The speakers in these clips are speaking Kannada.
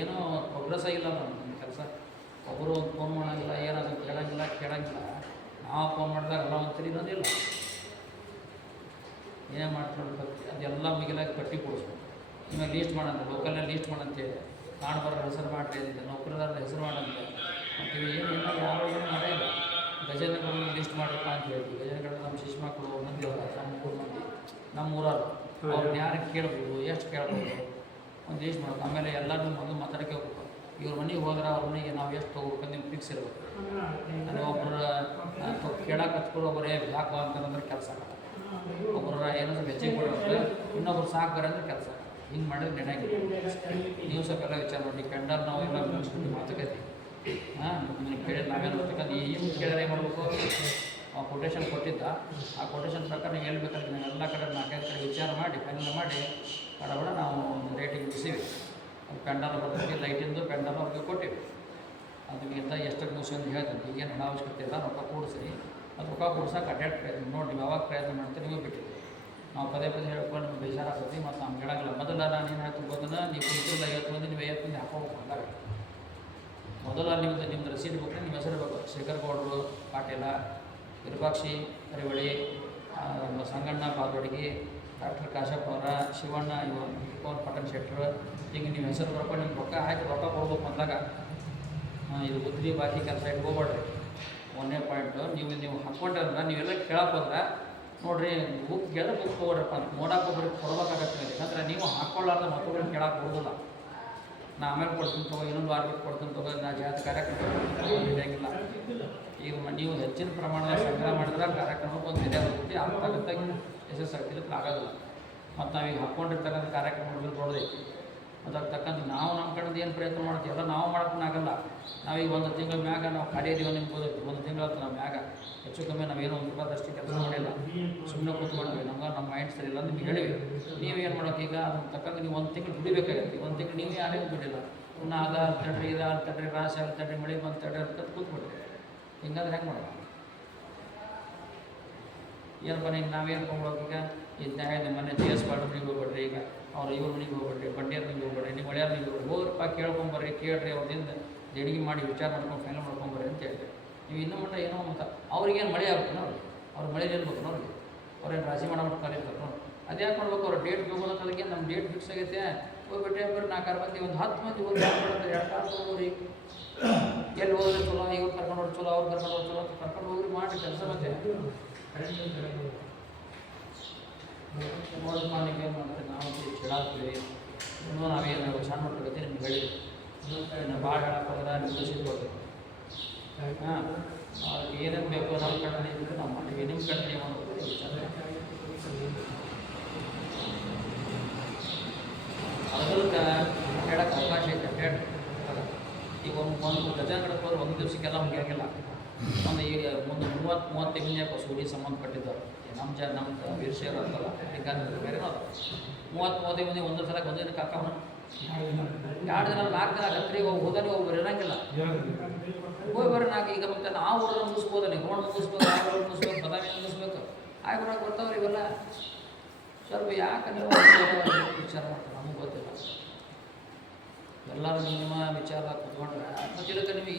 ಏನೋ ಪ್ರೋಗ್ರೆಸ್ ಆಗಿಲ್ಲ ನಮ್ಮ ಕೆಲಸ. ಒಬ್ಬರು ಒಂದು ಫೋನ್ ಮಾಡೋಂಗಿಲ್ಲ, ಏನಾದರೂ ಕೇಳೋಂಗಿಲ್ಲ. ನಾವು ಫೋನ್ ಮಾಡಿದಾಗ ಎಲ್ಲ ಅಂತೀರಿ ಇನ್ನೊಂದಿಲ್ಲ. ಏನೇ ಮಾಡ್ಕೊಂಡು ಅದೆಲ್ಲ ಮಿಗಿಲಾಗಿ ಪಟ್ಟಿ ಕೊಡಿಸ್ಬೇಕು. ನಿಮಗೆ ಲೀಸ್ಟ್ ಮಾಡಂತೆ, ಲೋಕಲ್ನಲ್ಲಿ ಲೀಸ್ಟ್ ಮಾಡಂತೇಳಿ, ಕಾಣಬಾರ ಹೆಸರು ಮಾಡಿರಿ ಅಂತ, ನೌಕರದಾರರ ಹೆಸರು ಮಾಡಂತೆ. ಮತ್ತು ಏನಿಲ್ಲ, ಯಾರು ಏನು ಮಾಡೇ ಇಲ್ಲ. ಗಜೇಂದ್ರಗಡನ್ನು ಲೀಸ್ಟ್ ಮಾಡಪ್ಪ ಅಂತ ಹೇಳ್ತೀವಿ. ಗಜೇಂದ್ರಗಡ ನಮ್ಮ ಶಿಶು ಮಕ್ಕಳು ಮಂದಿ ಅಲ್ಲ, ನಮ್ಮ 3 ಮಂದಿ ನಮ್ಮ ಊರವರು. ಅವ್ರನ್ನ ಯಾರಿಗೆ ಕೇಳ್ಬೋದು, ಎಷ್ಟು ಕೇಳ್ಬೋದು, ಒಂದು ಲೀಸ್ಟ್ ಮಾಡ್ಬೇಕು. ಆಮೇಲೆ ಎಲ್ಲರೂ ಮೊದಲು ಮಾತಾಡೋಕ್ಕೆ ಹೋಗ್ಬೇಕು. ಇವ್ರ ಮನೆಗೆ ಹೋದ್ರೆ ಅವ್ರ ಮನೆಗೆ ನಾವು ಎಷ್ಟು ತೊಗೋಬೇಕಂತ ನಿಮ್ಗೆ ಫಿಕ್ಸ್ ಇರಬೇಕು. ಅದು ಒಬ್ಬರು ಕೇಳಕ್ಕೆ ಹಚ್ಕೊಳ್ಳೋ ಒಬ್ಬರೇ ಯಾಕೆ ಅಂತಂದ್ರೆ ಕೆಲಸ ಆಗಲ್ಲ. ಒಬ್ಬರ ಏನಾದರೂ ಬೆಚ್ಚಗೆ ಕೊಡೋದ್ರೆ ಇನ್ನೊಬ್ರು ಸಾಕು ಬರ ಅಂದರೆ ಕೆಲಸ ಆಗಲ್ಲ. ಹಿಂಗೆ ಮಾಡಿದ್ರೆ ನಡೆಯಂಗಿಲ್ಲ. ನೀವು ಸ್ವಲ್ಪ ಎಲ್ಲ ವಿಚಾರ ಮಾಡಿ. ಪೆಂಡಲ್ ನಾವು ಎಲ್ಲ ಮುಗಿಸ್ಬಿಟ್ಟು ಮಾತುಕತೆ ನಿಮ್ಗೆ ಕೇಳಿದ್ರೆ ನಾವೇನು ಬೇಕಂದ್ರೆ ಏನು ಕೇಳಿದ್ರೆ ಏನು ಮಾಡಬೇಕು. ಕೊಟೇಶನ್ ಕೊಟ್ಟಿದ್ದ, ಆ ಕೊಟೇಶನ್ ಪ್ರಕಾರ ನೀವು ಹೇಳ್ಬೇಕಾದ್ರೆ ನಾವು ಎಲ್ಲ ಕಡೆ 4-5 ಕಡೆ ವಿಚಾರ ಮಾಡಿ ಫೈನಲ್ ಮಾಡಿ ಬಡ ನಾವು ರೇಟಿಗೆ ಮುಗಿಸೀವಿ. ಅದು ಪೆಂಡಲ್ ಬರ್ತದೆ, ಲೈಟಿಂದು ಪೆಂಡಲ್ ಅವ್ರಿಗೆ ಕೊಟ್ಟಿವಿ. ಅದಕ್ಕಿಂತ ಎಷ್ಟಕ್ಕೆ ಮುಗಿಸೋದು ಹೇಳ್ತಂತೆ. ಈಗೇನು ಹಣ ಅವಶ್ಯಕತೆ ಇಲ್ಲ, ರೊಕ್ಕ ಕೂಡಿಸ್ರಿ. ಅದು ರೊಕ್ಕ ಕೂಡ್ಸೋಕೆ ಅಡ್ಡಾಡ್ ಪ್ರಯತ್ನ ನೋಡಿ. ನೀವು ಯಾವಾಗ ಪ್ರಯತ್ನ ಮಾಡ್ತೀರಿ ನೀವು ಬಿಟ್ಟಿದ್ದೀವಿ. ನಾವು ಪದೇ ಹೇಳ್ಕೊಂಡು ನಿಮ್ಗೆ ಬೇಜಾರಾಗ್ತದೆ. ಮತ್ತು ನಮ್ಗೆ ಹೇಳೋಂಗಿಲ್ಲ. ಮೊದಲ ನಾನು ಏನು ಹೇಳ್ತೀನಿ ಗೊತ್ತನ, ನೀವು ಕುಂತಿಲ್ಲ 50 ಮಂದಿ, ನೀವು 50 ಮಂದಿ ಹಾಕೋಬೇಕು. ಹಂಗಾಗಿ ಮೊದಲ ನಿಮ್ಮದು ರಸೀದಿ ಬುಕ್ನ ನಿಮ್ಮ ಹೆಸರು ಬೇಕು. ಶೇಖರ್ ಗೌಡರು ಪಾಟೀಲ, ವಿರೂಪಾಕ್ಷಿ ಕರಿವಳಿ, ಸಂಗಣ್ಣ ಬಾದೋಡಿಗೆ, ಡಾಕ್ಟರ್ ಕಾಶಪ್ಪ ಅವರ, ಶಿವಣ್ಣ ಪವನ್ ಪಟ್ಟಣ ಶೆಟ್ಟರು, ಹಿಂಗೆ ನಿಮ್ಮ ಹೆಸರು ಬರ್ಕೊಂಡು ನಿಮ್ಗೆ ರೊಕ್ಕ ಹಾಕಿ ರೊಕ್ಕ ಕೊಡ್ಬೇಕು. ಅಂದಾಗ ಇದು ಬುದ್ಧಿ ಬಾಕಿ ಕೆಲಸ ಇಟ್ಕೋಬೇಡ್ರಿ. 1ನೇ ಪಾಯಿಂಟು, ನೀವು ಹಾಕ್ಕೊಂಡ್ರೆ ನೀವೆಲ್ಲ ಕೇಳಕ್ಕೆ ಹೋದ್ರೆ ನೋಡಿರಿ, ಬುಕ್ ಕೇಳಿದ್ರೆ ಬುಕ್ ತೊಗೊಳ್ರಪ್ಪ ಅಂತ ನೋಡಕ್ಕೆ ಒಬ್ರಿಗೆ ಕೊಡ್ಬೇಕಾಗತ್ತೆ. ಯಾಕಂದರೆ ನೀವು ಹಾಕ್ಕೊಳ್ಳಾರ್ದ ಮತ್ತೊಬ್ಬರಿಗೆ ಕೇಳಕ್ಕೆ ಹೋಗೋದಿಲ್ಲ. ನಾ ಆಮೇಲೆ ಕೊಡ್ತೀನಿ ತಗೋ, ಇನ್ನೊಂದು ವಾರ ಬಿಟ್ಟು ಕೊಡ್ತೀನಿ ತಗೋ, ನಾ ಜಾತಿ ಕಾರ್ಯಕ್ರಮ ನಡೆಯಂಗಿಲ್ಲ. ಈಗ ನೀವು ಹೆಚ್ಚಿನ ಪ್ರಮಾಣದ ಸಂಗ್ರಹ ಮಾಡಿದ್ರೆ ಕಾರ್ಯಕ್ರಮಕ್ಕೆ ಒಂದು ಬೆಲೆ ಬರುತ್ತೆ. ಆಗ್ತಾಗತ್ತಾಗಿ ಯಶಸ್ಸಾಗ್ತಿಲ್ಲ, ಆಗೋದಿಲ್ಲ. ಮತ್ತು ನಾವೀಗ ಹಾಕ್ಕೊಂಡಿರ್ತಕ್ಕಂಥ ಕಾರ್ಯಕ್ರಮಗಳು ದೊಡ್ಡದೈತಿ. ಅದಕ್ಕೆ ತಕ್ಕಂಥ ನಾವು ನಮ್ಮ ಕಡೆಯಿಂದ ಏನು ಪ್ರಯತ್ನ ಮಾಡ್ತೀವಿ ಎಲ್ಲ ನಾವು ಮಾಡೋಕ್ಕಾಗಲ್ಲ. ನಾವೀಗ 1 ತಿಂಗಳ ಮ್ಯಾಗ ನಾವು ಖಾಲಿ ಇದೀವಿ ನಿಮ್ಗೆ ಗೊತ್ತೈತಿ. 1 ತಿಂಗಳತ್ತು ನಮ್ಮ ಮ್ಯಾಗ ಹೆಚ್ಚು ಕಮ್ಮಿ ನಾವೇನೋ 1 ರೂಪಾಯಿದಷ್ಟು ಕೆಲಸ ಮಾಡಿಲ್ಲ, ಸುಮ್ಮನೆ ಕೂತ್ಕೊಂಡ್ವಿ. ನಮ್ಮ ಮೈಂಡ್ ಸರಿ ಇಲ್ಲ ನಿಮ್ಗೆ ಹೇಳಿವಿ. ನೀವೇನು ಮಾಡೋಕೆ ಈಗ ಅದನ್ನು ತಕ್ಕಂಗೆ ನೀವು 1 ತಿಂಗಳು ದುಡಿಬೇಕಾಗತ್ತೆ. 1 ತಿಂಗಳು ನೀವು ಯಾರಿಗೂ ದುಡಿಲ್ಲ. ಇನ್ನು ಅದು ತಡ್ರಿ, ಇದು ತಡ್ರಿ, ರಾಶಿ ಅಲ್ಲಿ ತಡ್ರಿ, ಮಳೆ ಬಂದು ತಡ್ರಿ ಅಂತ ಕೂತ್ಬಿಡ್ರಿ. ಹಿಂಗಾದ್ರೆ ಹೆಂಗೆ ಮಾಡೋದು? ಏನಪ್ಪ ನೀವು ನಾವೇನು ತೊಗೊಳೋಕೆ ಈಗ ಇದು ನ್ಯಾಯದ ಮನೆ GS ಬಾಡ್ರಿಗೆ ಹೋಗ್ಬೇಡ್ರಿ. ಈಗ ಅವ್ರು ಇವ್ರ ಮನೆಗೆ ಹೋಗ್ಬೇಡ್ರಿ, ಬಂಡಿಯವ್ರ ಮನೆಗೆ ಹೋಗ್ಬೇಡ್ರಿ, ನೀವು ಒಳ್ಳೆಯವ್ರ ಮನೆಗೆ ಹೋಗ್ಬೇಡಿ. ಹೋಗ್ರಪ್ಪ ಕೇಳ್ಕೊಂಬರ್ರಿ, ಕೇಳ್ರಿ, ಅವ್ರದಿಂದ ದೇಣಿಗೆ ಮಾಡಿ ವಿಚಾರ ಮಾಡ್ಕೊಂಡು ಫೈನಲ್ ಮಾಡ್ಕೊಂಬರ್ರಿ ಅಂತ ಹೇಳ್ರಿ. ನೀವು ಇನ್ನೂ ಮಟ್ಟ ಏನೋ ಅಂತ ಅವ್ರಿಗೇನು ಮಳೆ ಆಗುತ್ತೆ ನೋಡಿ, ಅವ್ರು ಮಳೆ ನಿಲ್ಬೇಕು ನೋಡ್ರಿ. ಅವ್ರೇನು ರಾಶಿ ಮಾಡೋಬಿಟ್ಟು ಕರೀತಾರೆ ನೋಡಿ. ಅದು ಯಾಕೆ ಮಾಡ್ಬೇಕು? ಅವ್ರು ಡೇಟ್ ಹೋಗೋದಕ್ಕೆ ಅದಕ್ಕೆ ನಮ್ಮ ಡೇಟ್ ಫಿಕ್ಸ್ ಆಗೈತೆ ಹೋಗ್ಬಿಟ್ಟೆ ಬರೀ 4-6 ಮಂದಿ, ಒಂದು 10 ಮಂದಿ ಹೋಗಿ 2 ಕಾರ್ ತೊಗೊಂಡ್ರಿ. ಎಲ್ಲಿ ಹೋದ್ರೆ ಚಲೋ, ಇವ್ರು ಕರ್ಕೊಂಡು ಹೋಗಿ ಚಲೋ, ಅವ್ರು ಕರ್ಕೊಂಡು ಹೋಗಿ ಚಲೋ ಅಂತ ಕರ್ಕೊಂಡು ಹೋಗ್ರಿ ಮಾಡಿ ಕೆಲಸ. ಮತ್ತೆ ನೋಡಪ್ಪ ನೀವು ಏನು ಮಾಡ್ತೀವಿ, ನಾವು ಕೇಳಾಕ್ತೀವಿ. ಇನ್ನೂ ನಾವೇನು ಸಣ್ಣ ಹುಡುಗತ್ತೆ ನಿಮ್ಗೆ ಹೇಳಿದ್ವಿ. ಇನ್ನು ಭಾಳ ಹೇಳಕ್ಕೆ ಹೋದ್ರೆ ನಿಮ್ಗೆ ಸಿಗ್ಬೋದು. ಅವ್ರಿಗೆ ಏನೇನು ಬೇಕು ನಮ್ಮ ಕಡೆ ಇದ್ರೆ ನಾವು ಮಾಡ್ತೀವಿ. ನಿಮ್ಮ ಕಡೆ ನೀವು ಅದಕ್ಕೆ ಹೇಳಕ್ಕೆ ಅವಕಾಶ ಐತೆ ಹೇಳಿ. ಈಗ ಒಂದು ಗಜಾಂಗಡಕ್ಕೆ ಹೋದ್ರೆ 1 ದಿವಸಕ್ಕೆಲ್ಲ ಮುಗಿಯೋಂಗಿಲ್ಲ. ಒಂದು ಈಗ ಮುಂದೆ 30-35 ಮಂದಿ ಸೂಡಿ ಸಂಬಂಧಪಟ್ಟಿದ್ದವರು ನಮ್ಮ ವೀರಶೈವರು ಅಂತಲ್ಲ, ಬೇಕಾದ್ರೆ ಬೇರೆ 30-35 ಮಂದಿ ಒಂದೇ ಸಲ ಒಂದೇ ದಿನಕ್ಕೆ ಹಾಕೋಣ. 2 ದಿನ 4 ದಿನ ಆಗತ್ತೆ. ಈಗ ಹೋದಲ್ಲಿ ಒಬ್ಬರು ಇರೋಂಗಿಲ್ಲ. ಹೋಗಿ ಬರ್ರಿ 4 ಈಗ ಮತ್ತೆ ನಾವು ಊರಲ್ಲಿ ಮುಗಿಸ್ಬೋದು, ನೀವು ರೋಡ್ ಮುಗಿಸ್ಬೇಕು, ಮುಗಿಸ್ಬೇಕು, ಬದಾಮಿ ಮುಗಿಸ್ಬೇಕು, ಆಗಿ ಬರೋಕೆ ಬರ್ತಾವ್ರಿ ಇವೆಲ್ಲ. ಸ್ವಲ್ಪ ಯಾಕೆ ನೀವು ವಿಚಾರ ಮಾಡ್ತಾರೆ ನಮಗೆ ಗೊತ್ತಿಲ್ಲ. ಎಲ್ಲರೂ ನಿಮ್ಮ ವಿಚಾರ ಕುತ್ಕೊಂಡ್ರೆ ಮತ್ತು ಇದಕ್ಕೆ ನಿಮಗೆ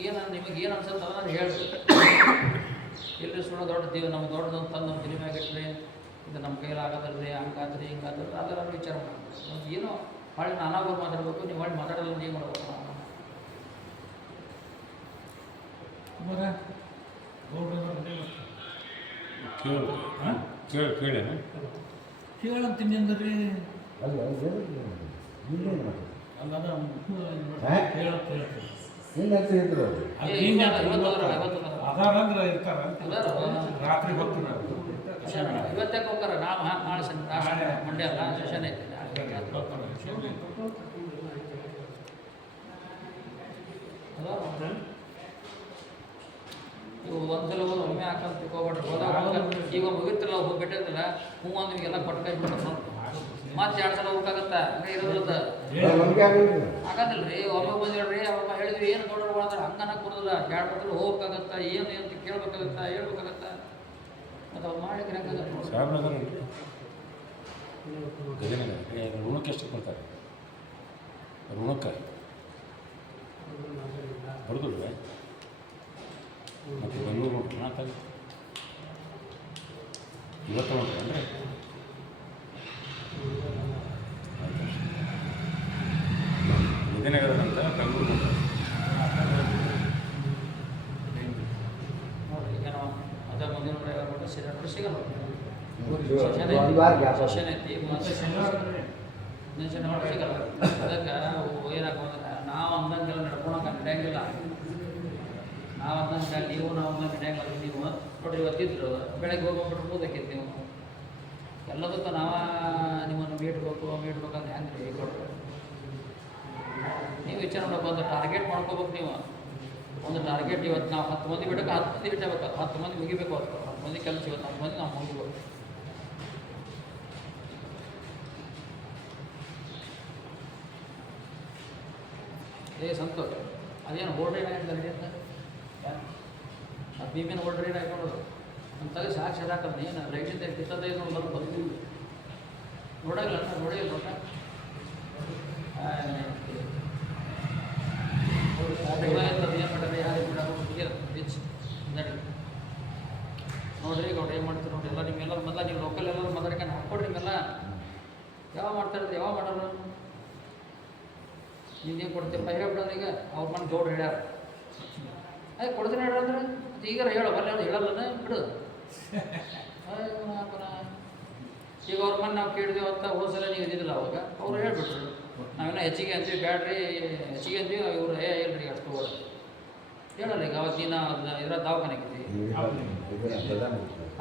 ಏನು ಅನ್ಸುತ್ತೆ ಅದನ್ನು ಹೇಳ್ರಿ. ಇಲ್ಲರಿ ಸುಳ್ಳು ದೊಡ್ಡ ನಮ್ಮ ದೊಡ್ಡದೊಂದು ತಂದು ನಮ್ಮ ತಲೆ ಮ್ಯಾಗ ಇಟ್ರಿ, ಇದು ನಮ್ಮ ಕೈಯಲ್ಲಿ ಆಗೋದ್ರಿ, ಹಂಗಾದ್ರಿ ಹಿಂಗಾದ್ರೆ ಅದೆಲ್ಲ ವಿಚಾರ ಮಾಡ್ಬೇಕು. ಏನೋ ಹೊಳ್ಳಿ ನಾನಾಗೂ ಮಾತಾಡಬೇಕು, ನೀವು ಹೊಳ್ಳಿ ಮಾತಾಡೋಲ್ಲ ನೀವು ಮಾಡ್ಬೇಕು. ಕೇಳಂತೀನಿ ಅಂದ್ರಿ ಅದಾರಂದ್ರೆ ಇರ್ತಾರ ರಾತ್ರಿ ಹೊತ್ತು ಇವತ್ತೇ ಹೋಗ್ತಾರ. ನಾಳೆ ಮಂಡ್ಯ ಅಲ್ಲ ಸೆಷನ್ ಐತಿ. ಇವು ಒಂದ್ಸಲ ಹೋಗಿ ಒಮ್ಮೆ ಹಾಕಂತ ತಿಳ್ಕೊಬೇಡ್ರಿ. ಹೋದಾಗ ಈಗ ಮುಗಿತಿರಲ್ಲ ಹೋಗಿ ಬಿಟ್ಟಿರ್ತಿಲ್ಲ, ಹೂವು ನಿಮಗೆಲ್ಲ ಕೊಟ್ಟು ಕೈ ಬಿಟ್ಟು ಮತ್ತೆ 2 ಸಲ ಹೋಗಕ್ಕಾಗತ್ತಾ? ಹಂಗೆ ಇರೋದಿಲ್ಲ, ಆಗೋದಿಲ್ಲ ರೀ. ಒಮ್ಮೆ ಬಂದಿಡ್ರಿ, ಅವಾಗ ಹೇಳಿದ್ವಿ ಏನು ನೋಡ್ರಿ ಅಂದ್ರೆ ಹಂಗನ ಕೊಡೋದಿಲ್ಲ. 2 ಸಲ ಹೋಗಕ್ಕಾಗತ್ತಾ? ಏನು ಅಂತ ಕೇಳ್ಬೇಕಾಗತ್ತಾ, ಹೇಳ್ಬೇಕಾಗತ್ತಾ? ಮತ್ತು ಅವ್ರು ಮಾಡಿದ್ರೆ ಹೆಂಗಾಗತ್ತೆ? ಋಣಕ್ಕೆ ಎಷ್ಟು ಕೊಡ್ತಾರೆ? ಋಣಕ್ಕೆ ಹೊಡೆದ್ರಿ ಮತ್ತು ಬೆಂಗಳೂರು ನೋಡ್ರಿ ಮಾತಾಡಿ ಇವತ್ತು ನೋಡ್ರಿ ಅಂದರೆ ವಿಜಯನಗರದಂತ ಬೆಂಗಳೂರು ನೋಡ್ರಿ ನೋಡಿರಿ ಈಗ ನಾವು ಅದ ಮುಂದಿನ ಕೊಟ್ಟು ಸಿಲಿಂಡರ್ ಸಿಗಲ್ಲ ಸೆಷನ್ ಐತಿ ಮತ್ತು ಸಿಗಲ್ಲ ಅದಕ್ಕೆ ಏನಾಗ್ತಂದ್ರೆ ನಾವು ಅಂದಂಗೆಲ್ಲ ನಡ್ಕೊಳಕ್ಕೆ ನಡೆಯಂಗಿಲ್ಲ ನಾವು ಅಂದಂಗೆ ನೀವು ನಾವು ಅಂದಂಗೆ ನಡೆಯಂಗಿಲ್ಲ ನೀವು ನೋಡ್ರಿ ಇವತ್ತಿದ್ರು ಬೆಳಗ್ಗೆ ಹೋಗ್ಬಿಟ್ರೆ ಕೂದಕ್ಕಿತ್ತು ನೀವು ಎಲ್ಲದಕ್ಕೂ ನಿಮ್ಮನ್ನು ಮೀಟ್ಬೇಕಂದ್ರೆ ಹೆಂಗೆ ರೀ ಕೊಟ್ಟರು ನೀವು ವಿಚಾರ ಮಾಡಬೇಕು ಒಂದು ಟಾರ್ಗೆಟ್ ಮಾಡ್ಕೋಬೇಕು ನೀವು ಒಂದು ಟಾರ್ಗೆಟ್ ಇವತ್ತು ನಾವು 10 ಮಂದಿ ಬಿಡಕ್ಕೆ 10 ಮಂದಿ ಇಟ್ಟಬೇಕು 10 ಮಂದಿ ಮುಗಿಬೇಕು ಅವತ್ತು 10 ಮಂದಿ ಕೆಲಸ ಇವತ್ತು 10 ಮಂದಿ ನಾವು ಮುಗಿಬೇಕು ಸಂತೋಷ ಅದೇನು ಹೋಲ್ಡ್ರ್ ಏನಾಗಿಲ್ಲ ಅಂತ ಅದು ಭೀಮೇನು ಹೋಲ್ಡ್ರ್ ಏನು ಹಾಕೊಂಡು ನಮ್ಮ ತಗ ಸಾಕ್ಷಿ ಹಾಕಲ್ಲ ಏನು ಲೈಟಿಂದ ಕಿತ್ತದೈದು ನೋಡಿ ಬಂದು ನೋಡಲ್ಲ ನೋಡಿಲ್ಲ ನೋಡ ಏನು ಮಾಡ್ತಾರೆ ಯಾರು ನಡಿ ನೋಡ್ರಿ ಗೌಡ್ರು ಏನು ಮಾಡ್ತಾರೆ ನೋಡಿ ಎಲ್ಲ ನಿಮ್ಮೆಲ್ಲರೂ ಮೊದಲ ನೀವು ಲೋಕಲ್ ಎಲ್ಲರೂ ಮಾತಾಡ್ಕೊಂಡು ಹಾಕ್ಕೊಡ್ರಿ ನಿಮ್ಮೆಲ್ಲ ಯಾವಾಗ ಮಾಡ್ತಾರೆ ಯಾವಾಗ ಮಾಡೋರು ನೀವೇನು ಕೊಡ್ತೀರಪ್ಪ ಹೇಳ್ಬಿಡೋದು ಈಗ ಅವ್ರ ಮನೆ ಗೌಡ್ರು ಹೇಳ್ಯಾರ ಅದೇ ಕೊಡ್ತೀನಿ ಹೇಳ್ರಂದ್ರೆ ಈಗ ಹೇಳೋ ಬಲ್ಲ ಹೇಳಲ್ಲ ಬಿಡು ಈಗ ಅವ್ರ ಮನೆ ನಾವು ಕೇಳಿದೆವು ಅಂತ ಹೋದ್ಸಲ ನೀವು ಇದ್ದಿದ್ದಿಲ್ಲ ಅವಾಗ ಅವ್ರು ಹೇಳ್ಬಿಟ್ರು ನಾವೇನೋ ಹೆಚ್ಚಿಗೆ ಅಂತೀವಿ ಬ್ಯಾಡ್ರಿ ಹೆಚ್ಚಿಗೆ ಅಂತೀವಿ ಇವರು ಇಲ್ರಿ ಅಷ್ಟು ಹೋಗೋದು ಹೇಳಲ್ಲ ಈಗ ಅವತ್ತು ನೀನು ಇದ್ರ ದವಾಖಾನೆಗಿದ್ದಿ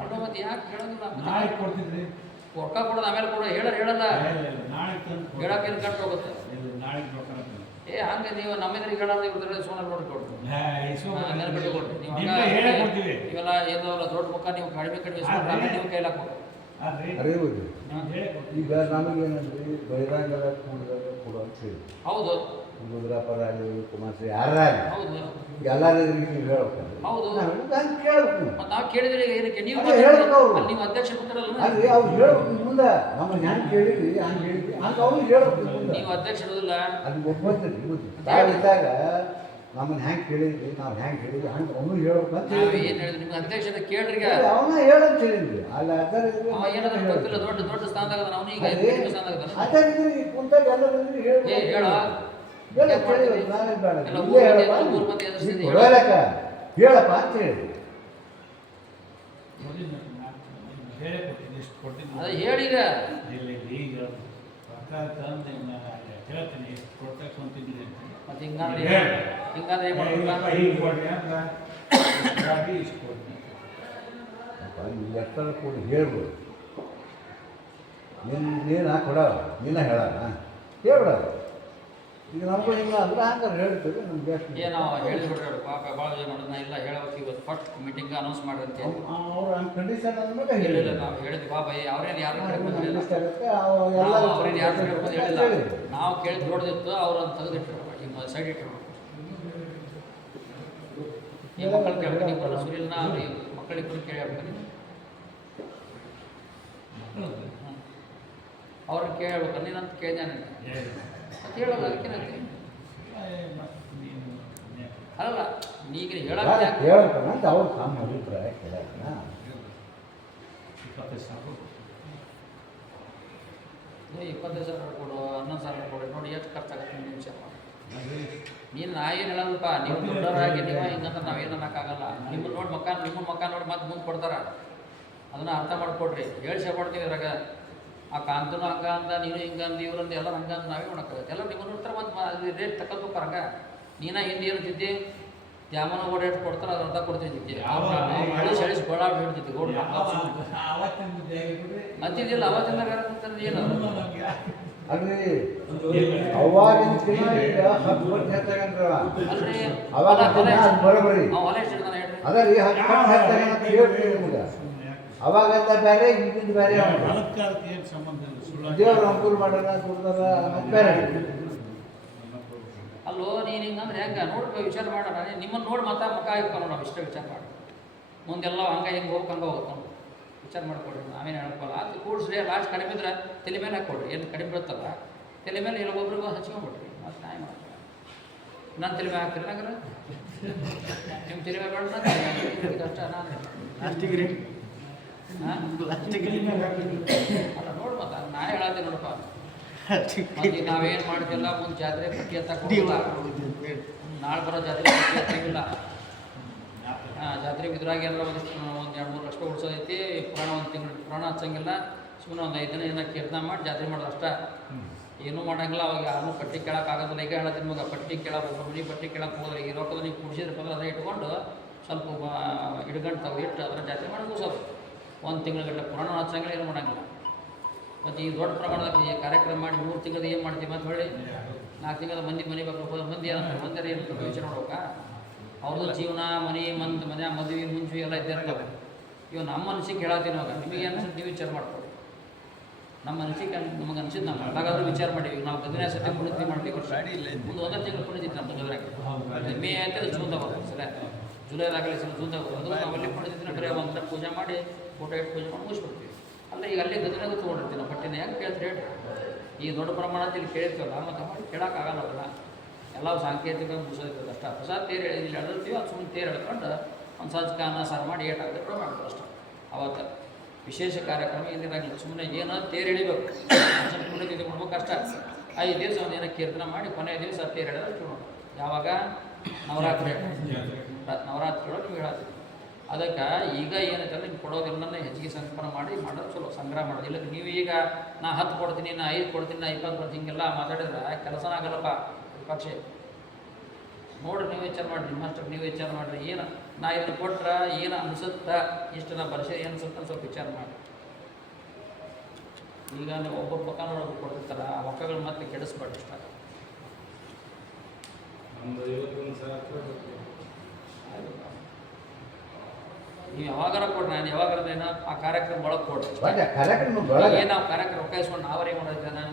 ಅಲ್ಲ ಮತ್ತೆ ಯಾಕೆ ಹೇಳೋದಿಲ್ಲ ರೊಕ್ಕ ಕೊಡೋದು ಆಮೇಲೆ ಕೊಡೋ ಹೇಳಲ್ಲ ಹೇಳಕ್ಕೇನು ಕಟ್ಟು ಹೋಗುತ್ತೆ ಹಂಗೆ ನೀವು ನಮ್ಮೆದ್ರಿಗೆ ಹೇಳೋದು ಇವ್ರದ್ರಲ್ಲಿ ಸೋನಲ್ಲಿ ನೋಡಿ ಕೊಡ್ರಿ ನೆನಪಿಟ್ಟು ಕೊಡ್ರಿ ನೀವು ಇವೆಲ್ಲ ಏನಲ್ಲ ದೊಡ್ಡ ಮುಖ ನೀವು ಕಡಿಮೆ ಆಮೇಲೆ ನೀವು ಕೈಲಿ ಹಾಕೋ ಈಗ ನಮಗೇನಂದ್ರಿ ಬಹಿರಂಗದ ಕೊಡು ಅಂತ ಹೇಳಿ ಹೌದು ಮುದ್ರಾಪರ ಆಗಲಿ ಕುಮಾರಶ್ರೀ ಯಾರ ಹೌದು ಎಲ್ಲರೂ ನೀವು ಹೇಳ್ಬೇಕು ಹೌದು ಹಂಗೆ ಕೇಳ್ಬೇಕು ಮತ್ತೆ ನಾವು ಕೇಳಿದ್ರೆ ಏನಕ್ಕೆ ನೀವು ನೀವು ಅಧ್ಯಕ್ಷ ಕೂತಾರಲ್ಲ ಅಲ್ರಿ ಅವ್ರು ಹೇಳ್ಬೇಕು ಮುಂದೆ ನಮ್ಮನ್ನ ಹೆಂಗೆ ಕೇಳಿದ್ರಿ ಹಂಗೆ ಹೇಳಿದ್ರಿ ಹಂಗೆ ಅವ್ರು ಹೇಳ್ಬೇಕು ಮುಂದೆ ನೀವು ಅಧ್ಯಕ್ಷ ಇರೋದಿಲ್ಲ ಅದು ಒಬ್ಬಂದ್ರಿ ತಾವು ಇದ್ದಾಗ ನಮ್ಮನ್ನ ಹೆಂಗೆ ಕೇಳಿದ್ರಿ ನಾವು ಹೆಂಗೆ ಹೇಳಿದ್ವಿ ಹಂಗೆ ಅವನು ಹೇಳ್ಬೇಕು ಅಂತ ನಾವು ಏನು ಹೇಳಿದ್ರಿ ನಿಮ್ಮ ಅಧ್ಯಕ್ಷತೆ ಕೇಳ್ರಿ ಅವನ ಹೇಳಂತ ಹೇಳಿದ್ರಿ ಅಲ್ಲಿ ಏನಾದ್ರು ಗೊತ್ತಿಲ್ಲ ದೊಡ್ಡ ಸ್ಥಾನದಾಗ ಅವನು ಈಗ ಸ್ಥಾನದಾಗ ಅದಾಗಿದ್ರಿ ಕುಂತಾಗ ಎಲ್ಲರೂ ಹೇಳ ಹೇಳಪ್ಪ ಅಂತ ಹೇಳಿ ಅದೇ ಹೇಳೀಗ ಮತ್ತೆ ಹಿಂಗಾದ್ರೆ ಎಷ್ಟರ ಕೊಡಿ ಹೇಳ್ಬೋದು ನೀನು ಕೊಡ ನೀನ ಹೇಳ ಹೇಳ್ಬಿಡ ಈಗ ನಮಗೂ ಇಲ್ಲ ಅಂದ್ರೆ ಹಂಗಾರೆ ಹೇಳ್ತೀವಿ ನಮ್ಗೆ ಎಷ್ಟು ಏನೋ ಹೇಳಿಬಿಟ್ರೆ ಪಾಪ ಭಾಳ ಜನ ಮಾಡೋದು ನಾ ಇಲ್ಲ ಹೇಳಬೇಕು ಇವತ್ತು ಫಸ್ಟ್ ಮೀಟಿಂಗ್ ಅನೌನ್ಸ್ ಮಾಡಿ ಅಂತ ಅವ್ರು ಹಂಗೆ ಕಂಡೀಷನ್ ಅಂದ್ಮೇಲೆ ಹೇಳಿಲ್ಲ ನಾವು ಹೇಳಿದ್ವಿ ಪಾಪ ಅವ್ರೇನು ಯಾರು ಅವ್ರೇನು ಯಾರು ಹೇಳಿಲ್ಲ ನಾವು ಕೇಳಿದ್ ದೊಡ್ಡದಿತ್ತು ಅವ್ರು ಅಂತ ತೆಗೆದಿಟ್ರು ಈಗ ಸೈಡ್ ಇಟ್ಟರು ಈ ಮಕ್ಕಳು ಕೇಳ್ಬೇಕು ನೀವು ಸುರಿಲ್ನ ಅವ್ರಿಗೆ ಮಕ್ಕಳಿಬ್ಬರು ಕೇಳಿ ಹೇಳ್ಬೇಕು ಅವ್ರನ್ನ ಕೇಳ್ಬೇಕು ನೀನಂತ ಕೇಳಿದೆ ನನಗೆ ಮತ್ತೆ ಹೇಳಲ್ಲ ಅದಕ್ಕೇನೈತಿ ಅಲ್ಲ ಈಗ ಹೇಳ್ಬೇಕಂತ ಅವ್ರು ತಮ್ಮ ಅಭಿಪ್ರಾಯ ಕೇಳೋಣ 25,000 ಕೊಡು 11,000 ಕೊಡು ನೋಡಿ ಎಷ್ಟು ಖರ್ಚಾಗುತ್ತೆ ನಿಮಿಷ ನೀನು ನಾ ಏನು ಹೇಳಲ್ಲಪ್ಪ ನೀವು ದೊಡ್ಡವರಾಗಿ ನೀವು ಹಿಂಗಂತ ನಾವೇನು ಅನ್ನೋಕ್ಕಾಗಲ್ಲ ನಿಮ್ಮನ್ನು ನೋಡಿ ನಿಮ್ಮನ್ನ ಮಕ್ಕ ನೋಡಿ ಮತ್ತೆ ಮುಂದೆ ಕೊಡ್ತಾರೆ ಅದನ್ನು ಅರ್ಥ ಮಾಡಿಕೊಡ್ರಿ ಹೇಳ್ಕೊಡ್ತೀವಿ ಇದ್ರಾಗ ಆ ಕಾಂತನು ಹಂಗ ಅಂದ ನೀನು ಹಿಂಗೆ ಅಂದು ಇವ್ರಂದು ಎಲ್ಲ ಹಂಗೆ ಅಂತ ನಾವೇ ಮಾಡೋಕ್ಕಾಗತ್ತೆ ಎಲ್ಲ ನಿಮ್ಮನ್ನು ನೋಡ್ತಾರೆ ಮತ್ತು ರೇಟ್ ತಗೊಂಡ್ಬೇಕು ಹಂಗೆ ನೀನ ಹಿಂದೆ ಏನಂತಿದ್ದಿ ದ್ಯಾಮನ ಗೋಡ ಎಷ್ಟು ಕೊಡ್ತಾರೆ ಅದ್ರ ಅರ್ಧ ಕೊಡ್ತಿದ್ದಿ ಸೆಳಿಸಿ ಗೋಡಾಡ್ ಹಿಡ್ತಿದ್ದಿ ಗೋಡ ಅಂತಿದ್ದಿಲ್ಲ ಅವತ್ತಿಂದ ಏನು ಅಲ್ರಿ ಅವಾಗಿನ ಈಗ 10 ವರ್ಷ ಹೆಚ್ಚಾಗಂದ್ರ ಅವಾಗ ಬರೋಬರಿ ಅದ ರೀ 10 ವರ್ಷ ಹೆಚ್ಚಾಗಂತ ಹೇಳ್ತೀವಿ ನಿಮ್ಗೆ ಅವಾಗಂತ ಬೇರೆ ಈಗಿಂದ ಬೇರೆ ದೇವ್ರು ಅನುಕೂಲ ಮಾಡ್ಯಾರ ಕೊಡ್ತಾರ ಬೇರೆ ಅಲ್ಲೋ ನೀನು ಹಿಂಗಂದ್ರೆ ಹೆಂಗೆ ನೋಡ್ಕೊ ವಿಚಾರ ಮಾಡೋಣ ನಿಮ್ಮನ್ನು ನೋಡಿ ಮಾತಾ ಮುಖ ಇರ್ಕೊಂಡು ನಾವು ಇಷ್ಟ ವಿಚಾರ ಮಾಡಿ ಮುಂದೆಲ್ಲ ಹಂಗೆ ಹಿಂಗೆ ಹೋಗಿ ಹಂಗೆ ಹೋಗ್ಕೊಂಡು ವಿಚಾರ ಮಾಡ್ಕೊಡ್ರಿ ನಾವೇನು ಹೇಳ್ಕೊಲ್ಲ ಅದು ಕೂಡಿಸ್ರಿ ಲಾಸ್ಟ್ ಕಡಿಮೆ ಇದ್ರೆ ತಲೆ ಮೇಲೆ ಹಾಕ್ಕೊಡ್ರಿ ಏನು ಕಡಿಮೆ ಬರುತ್ತಲ್ಲ ತಲೆ ಮೇಲೆ ಎಲ್ಲ ಒಬ್ರಿಗೂ ಹಚ್ಕೊಂಡ್ಬಿಡ್ರಿ ಮತ್ತು ನಾಯಿ ಮಾಡ್ತಾರೆ ನಾನು ತಲೆ ಮ್ಯಾಗ ಹಾಕ್ತೀರಿ ನಂಗ್ರೆ ನಿಮ್ಮ ತಲೆ ಮ್ಯಾಗ ಬೇಡ ಕಷ್ಟ ನಾನು ಅಲ್ಲ ನೋಡು ಮತ್ತೆ ನಾ ಹೇಳತ್ತೀನಿ ನೋಡಪ್ಪ ಮತ್ತೆ ನಾವೇನು ಮಾಡ್ತಿಲ್ಲ ಮುಂದೆ ಜಾತ್ರೆ ಪಟ್ಟಿ ಅಂತ ಕೊಟ್ಟಿಲ್ಲ ನಾಳೆ ಬರೋ ಜಾತ್ರೆ ಪಟ್ಟಿ ಹಚ್ಚಂಗಿಲ್ಲ ಜಾತ್ರೆ ಇದ್ರಾಗ ಎಲ್ಲ ಒಂದು 2-3 ಲಕ್ಷ ಉಡ್ಸೋದೈತಿ ಪುರಾಣ ಒಂದು ತಿಂಗಳು ಪುರಾಣ ಹಚ್ಚಂಗಿಲ್ಲ ಸುಮ್ಮನೆ ಒಂದು 5 ದಿನ ಏನೋ ಕೀರ್ತನ ಮಾಡಿ ಜಾತ್ರೆ ಮಾಡೋದು ಅಷ್ಟೇ ಏನೂ ಮಾಡೋಂಗಿಲ್ಲ ಅವಾಗ ಯಾರನ್ನೂ ಪಟ್ಟಿ ಕೇಳೋಕ್ಕಾಗೋದಿಲ್ಲ ಈಗ ಹೇಳ್ತೀನಿ ಮಗ ಪಟ್ಟಿ ಕೇಳೋಕೆ ಒಬ್ಬೊಬ್ಬರಿಗೆ ಪಟ್ಟಿ ಕೇಳೋಕೆ ಹೋದ್ರೆ ಈ ರೊಕ್ಕದ ನೀವು ಕುಡಿಸಿದ್ರಪ್ಪ ಅದೇ ಇಟ್ಕೊಂಡು ಸ್ವಲ್ಪ ಹಿಡ್ಗಂಡು ತೆಗೆದಿಟ್ಟು ಅದರ ಜಾತ್ರೆ ಮಾಡಿ ಮುಗಿಸೋದು 1 ತಿಂಗಳ ಪುರಾಣ ಹಚ್ಚಂಗಿಲ್ಲ ಏನು ಮಾಡೋಂಗಿಲ್ಲ ಮತ್ತು ಈ ದೊಡ್ಡ ಪ್ರಮಾಣದ ಈ ಕಾರ್ಯಕ್ರಮ ಮಾಡಿ 3 ತಿಂಗಳು ಏನು ಮಾಡ್ತೀವಿ ಮತ್ತು ಹೊಳ್ಳಿ 4 ತಿಂಗಳ ಮಂದಿ ಮನೆ ಬೇಕು ಮಂದಿ ಏನಂತಾರೆ ಮಂದಿರ ಏನು ಯೋಚನೆ ಮಾಡ್ಬೇಕಾ ಅವ್ರದ್ದು ಜೀವನ ಮನೆ ಮದುವೆ ಮುಂಚೆ ಎಲ್ಲ ಇದ್ದಿರ್ತವೆ ಇವು ನಮ್ಮ ಮನಸ್ಸಿಗೆ ಹೇಳತ್ತೀನಿ ಇವಾಗ ನಿಮಗೆ ಅನ್ಸುತ್ತೆ ನೀವು ವಿಚಾರ ಮಾಡ್ಕೊಳ್ಳಿ ನಮ್ಮ ಮನಸ್ಸಿಗೆ ನಮಗೆ ಅನ್ಸಿದ್ದು ನಾವು ಅದಾಗಾದ್ರೂ ವಿಚಾರ ಮಾಡೀವಿ ನಾವು 15 ಸತಿ ಕುಣಿತಿ ಮಾಡ್ತೀವಿ ಮುಂದೆ 1 ತಿಂಗಳು ಕುಣಿತಿತ್ತು ನಮ್ಮ ಗದರಾಗ ಮೇ ಆಯ್ತದೆ ಜೂನ್ದಾಗ ಬರ್ತದೆ ಸಲ ಜುಲೈದಾಗಲಿ ಸಲ ಜೂನ್ದಾಗ ಬರೋದು ನಾವಲ್ಲಿ ಕುಣಿತಿದ್ವಿ ಬರೀ ಒಂಥರ ಪೂಜೆ ಮಾಡಿ ಫೋಟೋ ಇಟ್ಟು ಪೂಜೆ ಮಾಡಿ ಮುಗಿಸ್ಬಿಡ್ತೀವಿ ಅಲ್ಲ ಈಗ ಅಲ್ಲಿ ಗದರಾಗ ತೊಗೊಂಡಿರ್ತೀವಿ ನಾವು ಪಟ್ಟಿನ ಹೆಂಗೆ ಕೇಳ್ತೀರಿ ಹೇಳಿ ಈ ದೊಡ್ಡ ಪ್ರಮಾಣದ ಇಲ್ಲಿ ಕೇಳಿರ್ತೀವಲ್ಲ ಮತ್ತು ಮಾಡಿ ಕೇಳೋಕ್ಕಾಗಲ್ಲ ಎಲ್ಲ ಸಾಂಕೇತಿಕ ಮುಗಿಸೋದಿರ್ತದೆ ಅಷ್ಟೇ ಹೊಸ ತೇರು ಇಲ್ಲಿ ಎಳೆದಿರ್ತೀವಿ ಅದು ಸುಮ್ಮನೆ ತೇರು ಎಳ್ಕೊಂಡು ಒಂದು ಸಜ್ಜಕ ಅನ್ನ ಸಾರು ಮಾಡಿ ಏಟಾಗುತ್ತೆ ಮಾಡ್ತೀವಿ ಅಷ್ಟೇ ಅವತ್ತು ವಿಶೇಷ ಕಾರ್ಯಕ್ರಮ ಏನಿರಾಗಿಲ್ಲ ಸುಮ್ಮನೆ ಏನೋ ತೇರು ಎಳಿಬೇಕು ಸ್ವಲ್ಪ ಕುಣಿತಿದ್ದು ಕೊಡ್ಬೇಕು ಅಷ್ಟೇ 5 ದಿವಸ ಒಂದು ಏನೋ ಕೀರ್ತನ ಮಾಡಿ ಕೊನೆಯ ದಿವಸ ತೇರು ಎಳೆದ್ರೆ ಯಾವಾಗ ನವರಾತ್ರಿ ನವರಾತ್ರಿಗಳು ನೀವು ಹೇಳತ್ತೀವಿ ಅದಕ್ಕೆ ಈಗ ಏನೈತಲ್ಲ ನಿಮ್ಗೆ ಕೊಡೋದಿಲ್ಲ ಹೆಚ್ಚಿಗೆ ಸಂಗ್ರಹ ಮಾಡೋದು ಚಲೋ ಸಂಗ್ರಹ ಮಾಡೋದು ಇಲ್ಲ ನೀವು ಈಗ ನಾ 10 ಕೊಡ್ತೀನಿ ನಾ 5 ಕೊಡ್ತೀನಿ ನಾ 20 ಕೊಡ್ತೀನಿ ಹಿಂಗೆಲ್ಲ ಮಾತಾಡಿದ್ರೆ ಕೆಲಸನ ಆಗಲ್ಲಪ್ಪ ಪಕ್ಷೆ ನೋಡ್ರಿ ನೀವು ವಿಚಾರ ಮಾಡಿರಿ ನಿಮ್ಮಷ್ಟು ನೀವು ವಿಚಾರ ಮಾಡಿರಿ ಏನು ನಾ ಇದನ್ನು ಕೊಟ್ರೆ ಏನು ಅನಿಸುತ್ತಾ ಇಷ್ಟು ನಾ ಬರ್ಸೆ ಏನು ಅನ್ಸುತ್ತೆ ಸ್ವಲ್ಪ ವಿಚಾರ ಮಾಡಿ ಈಗ ನೀವು ಒಬ್ಬೊಬ್ಬ ಪಕ್ಕ ನೋಡೋದು ಕೊಡ್ತಿರ್ತಾರೆ ಆ ಪಕ್ಕಗಳು ಮತ್ತೆ ಕೆಡಿಸ್ಬಾರ್ದು ಇಷ್ಟ ನೀವು ಯಾವಾಗಾರ ಕೊಡ್ರಿ ನಾನು ಯಾವಾಗಾರ ಏನೋ ಆ ಕಾರ್ಯಕ್ರಮ ಒಳಗೆ ಕೊಡ್ರಿ ಏನು ನಾವು ಕಾರ್ಯಕ್ರಮ ರೊಕ್ಕ ಇಸ್ಕೊಂಡು ನಾವರೇ ಮಾಡೋದಿದ್ದಾನೆ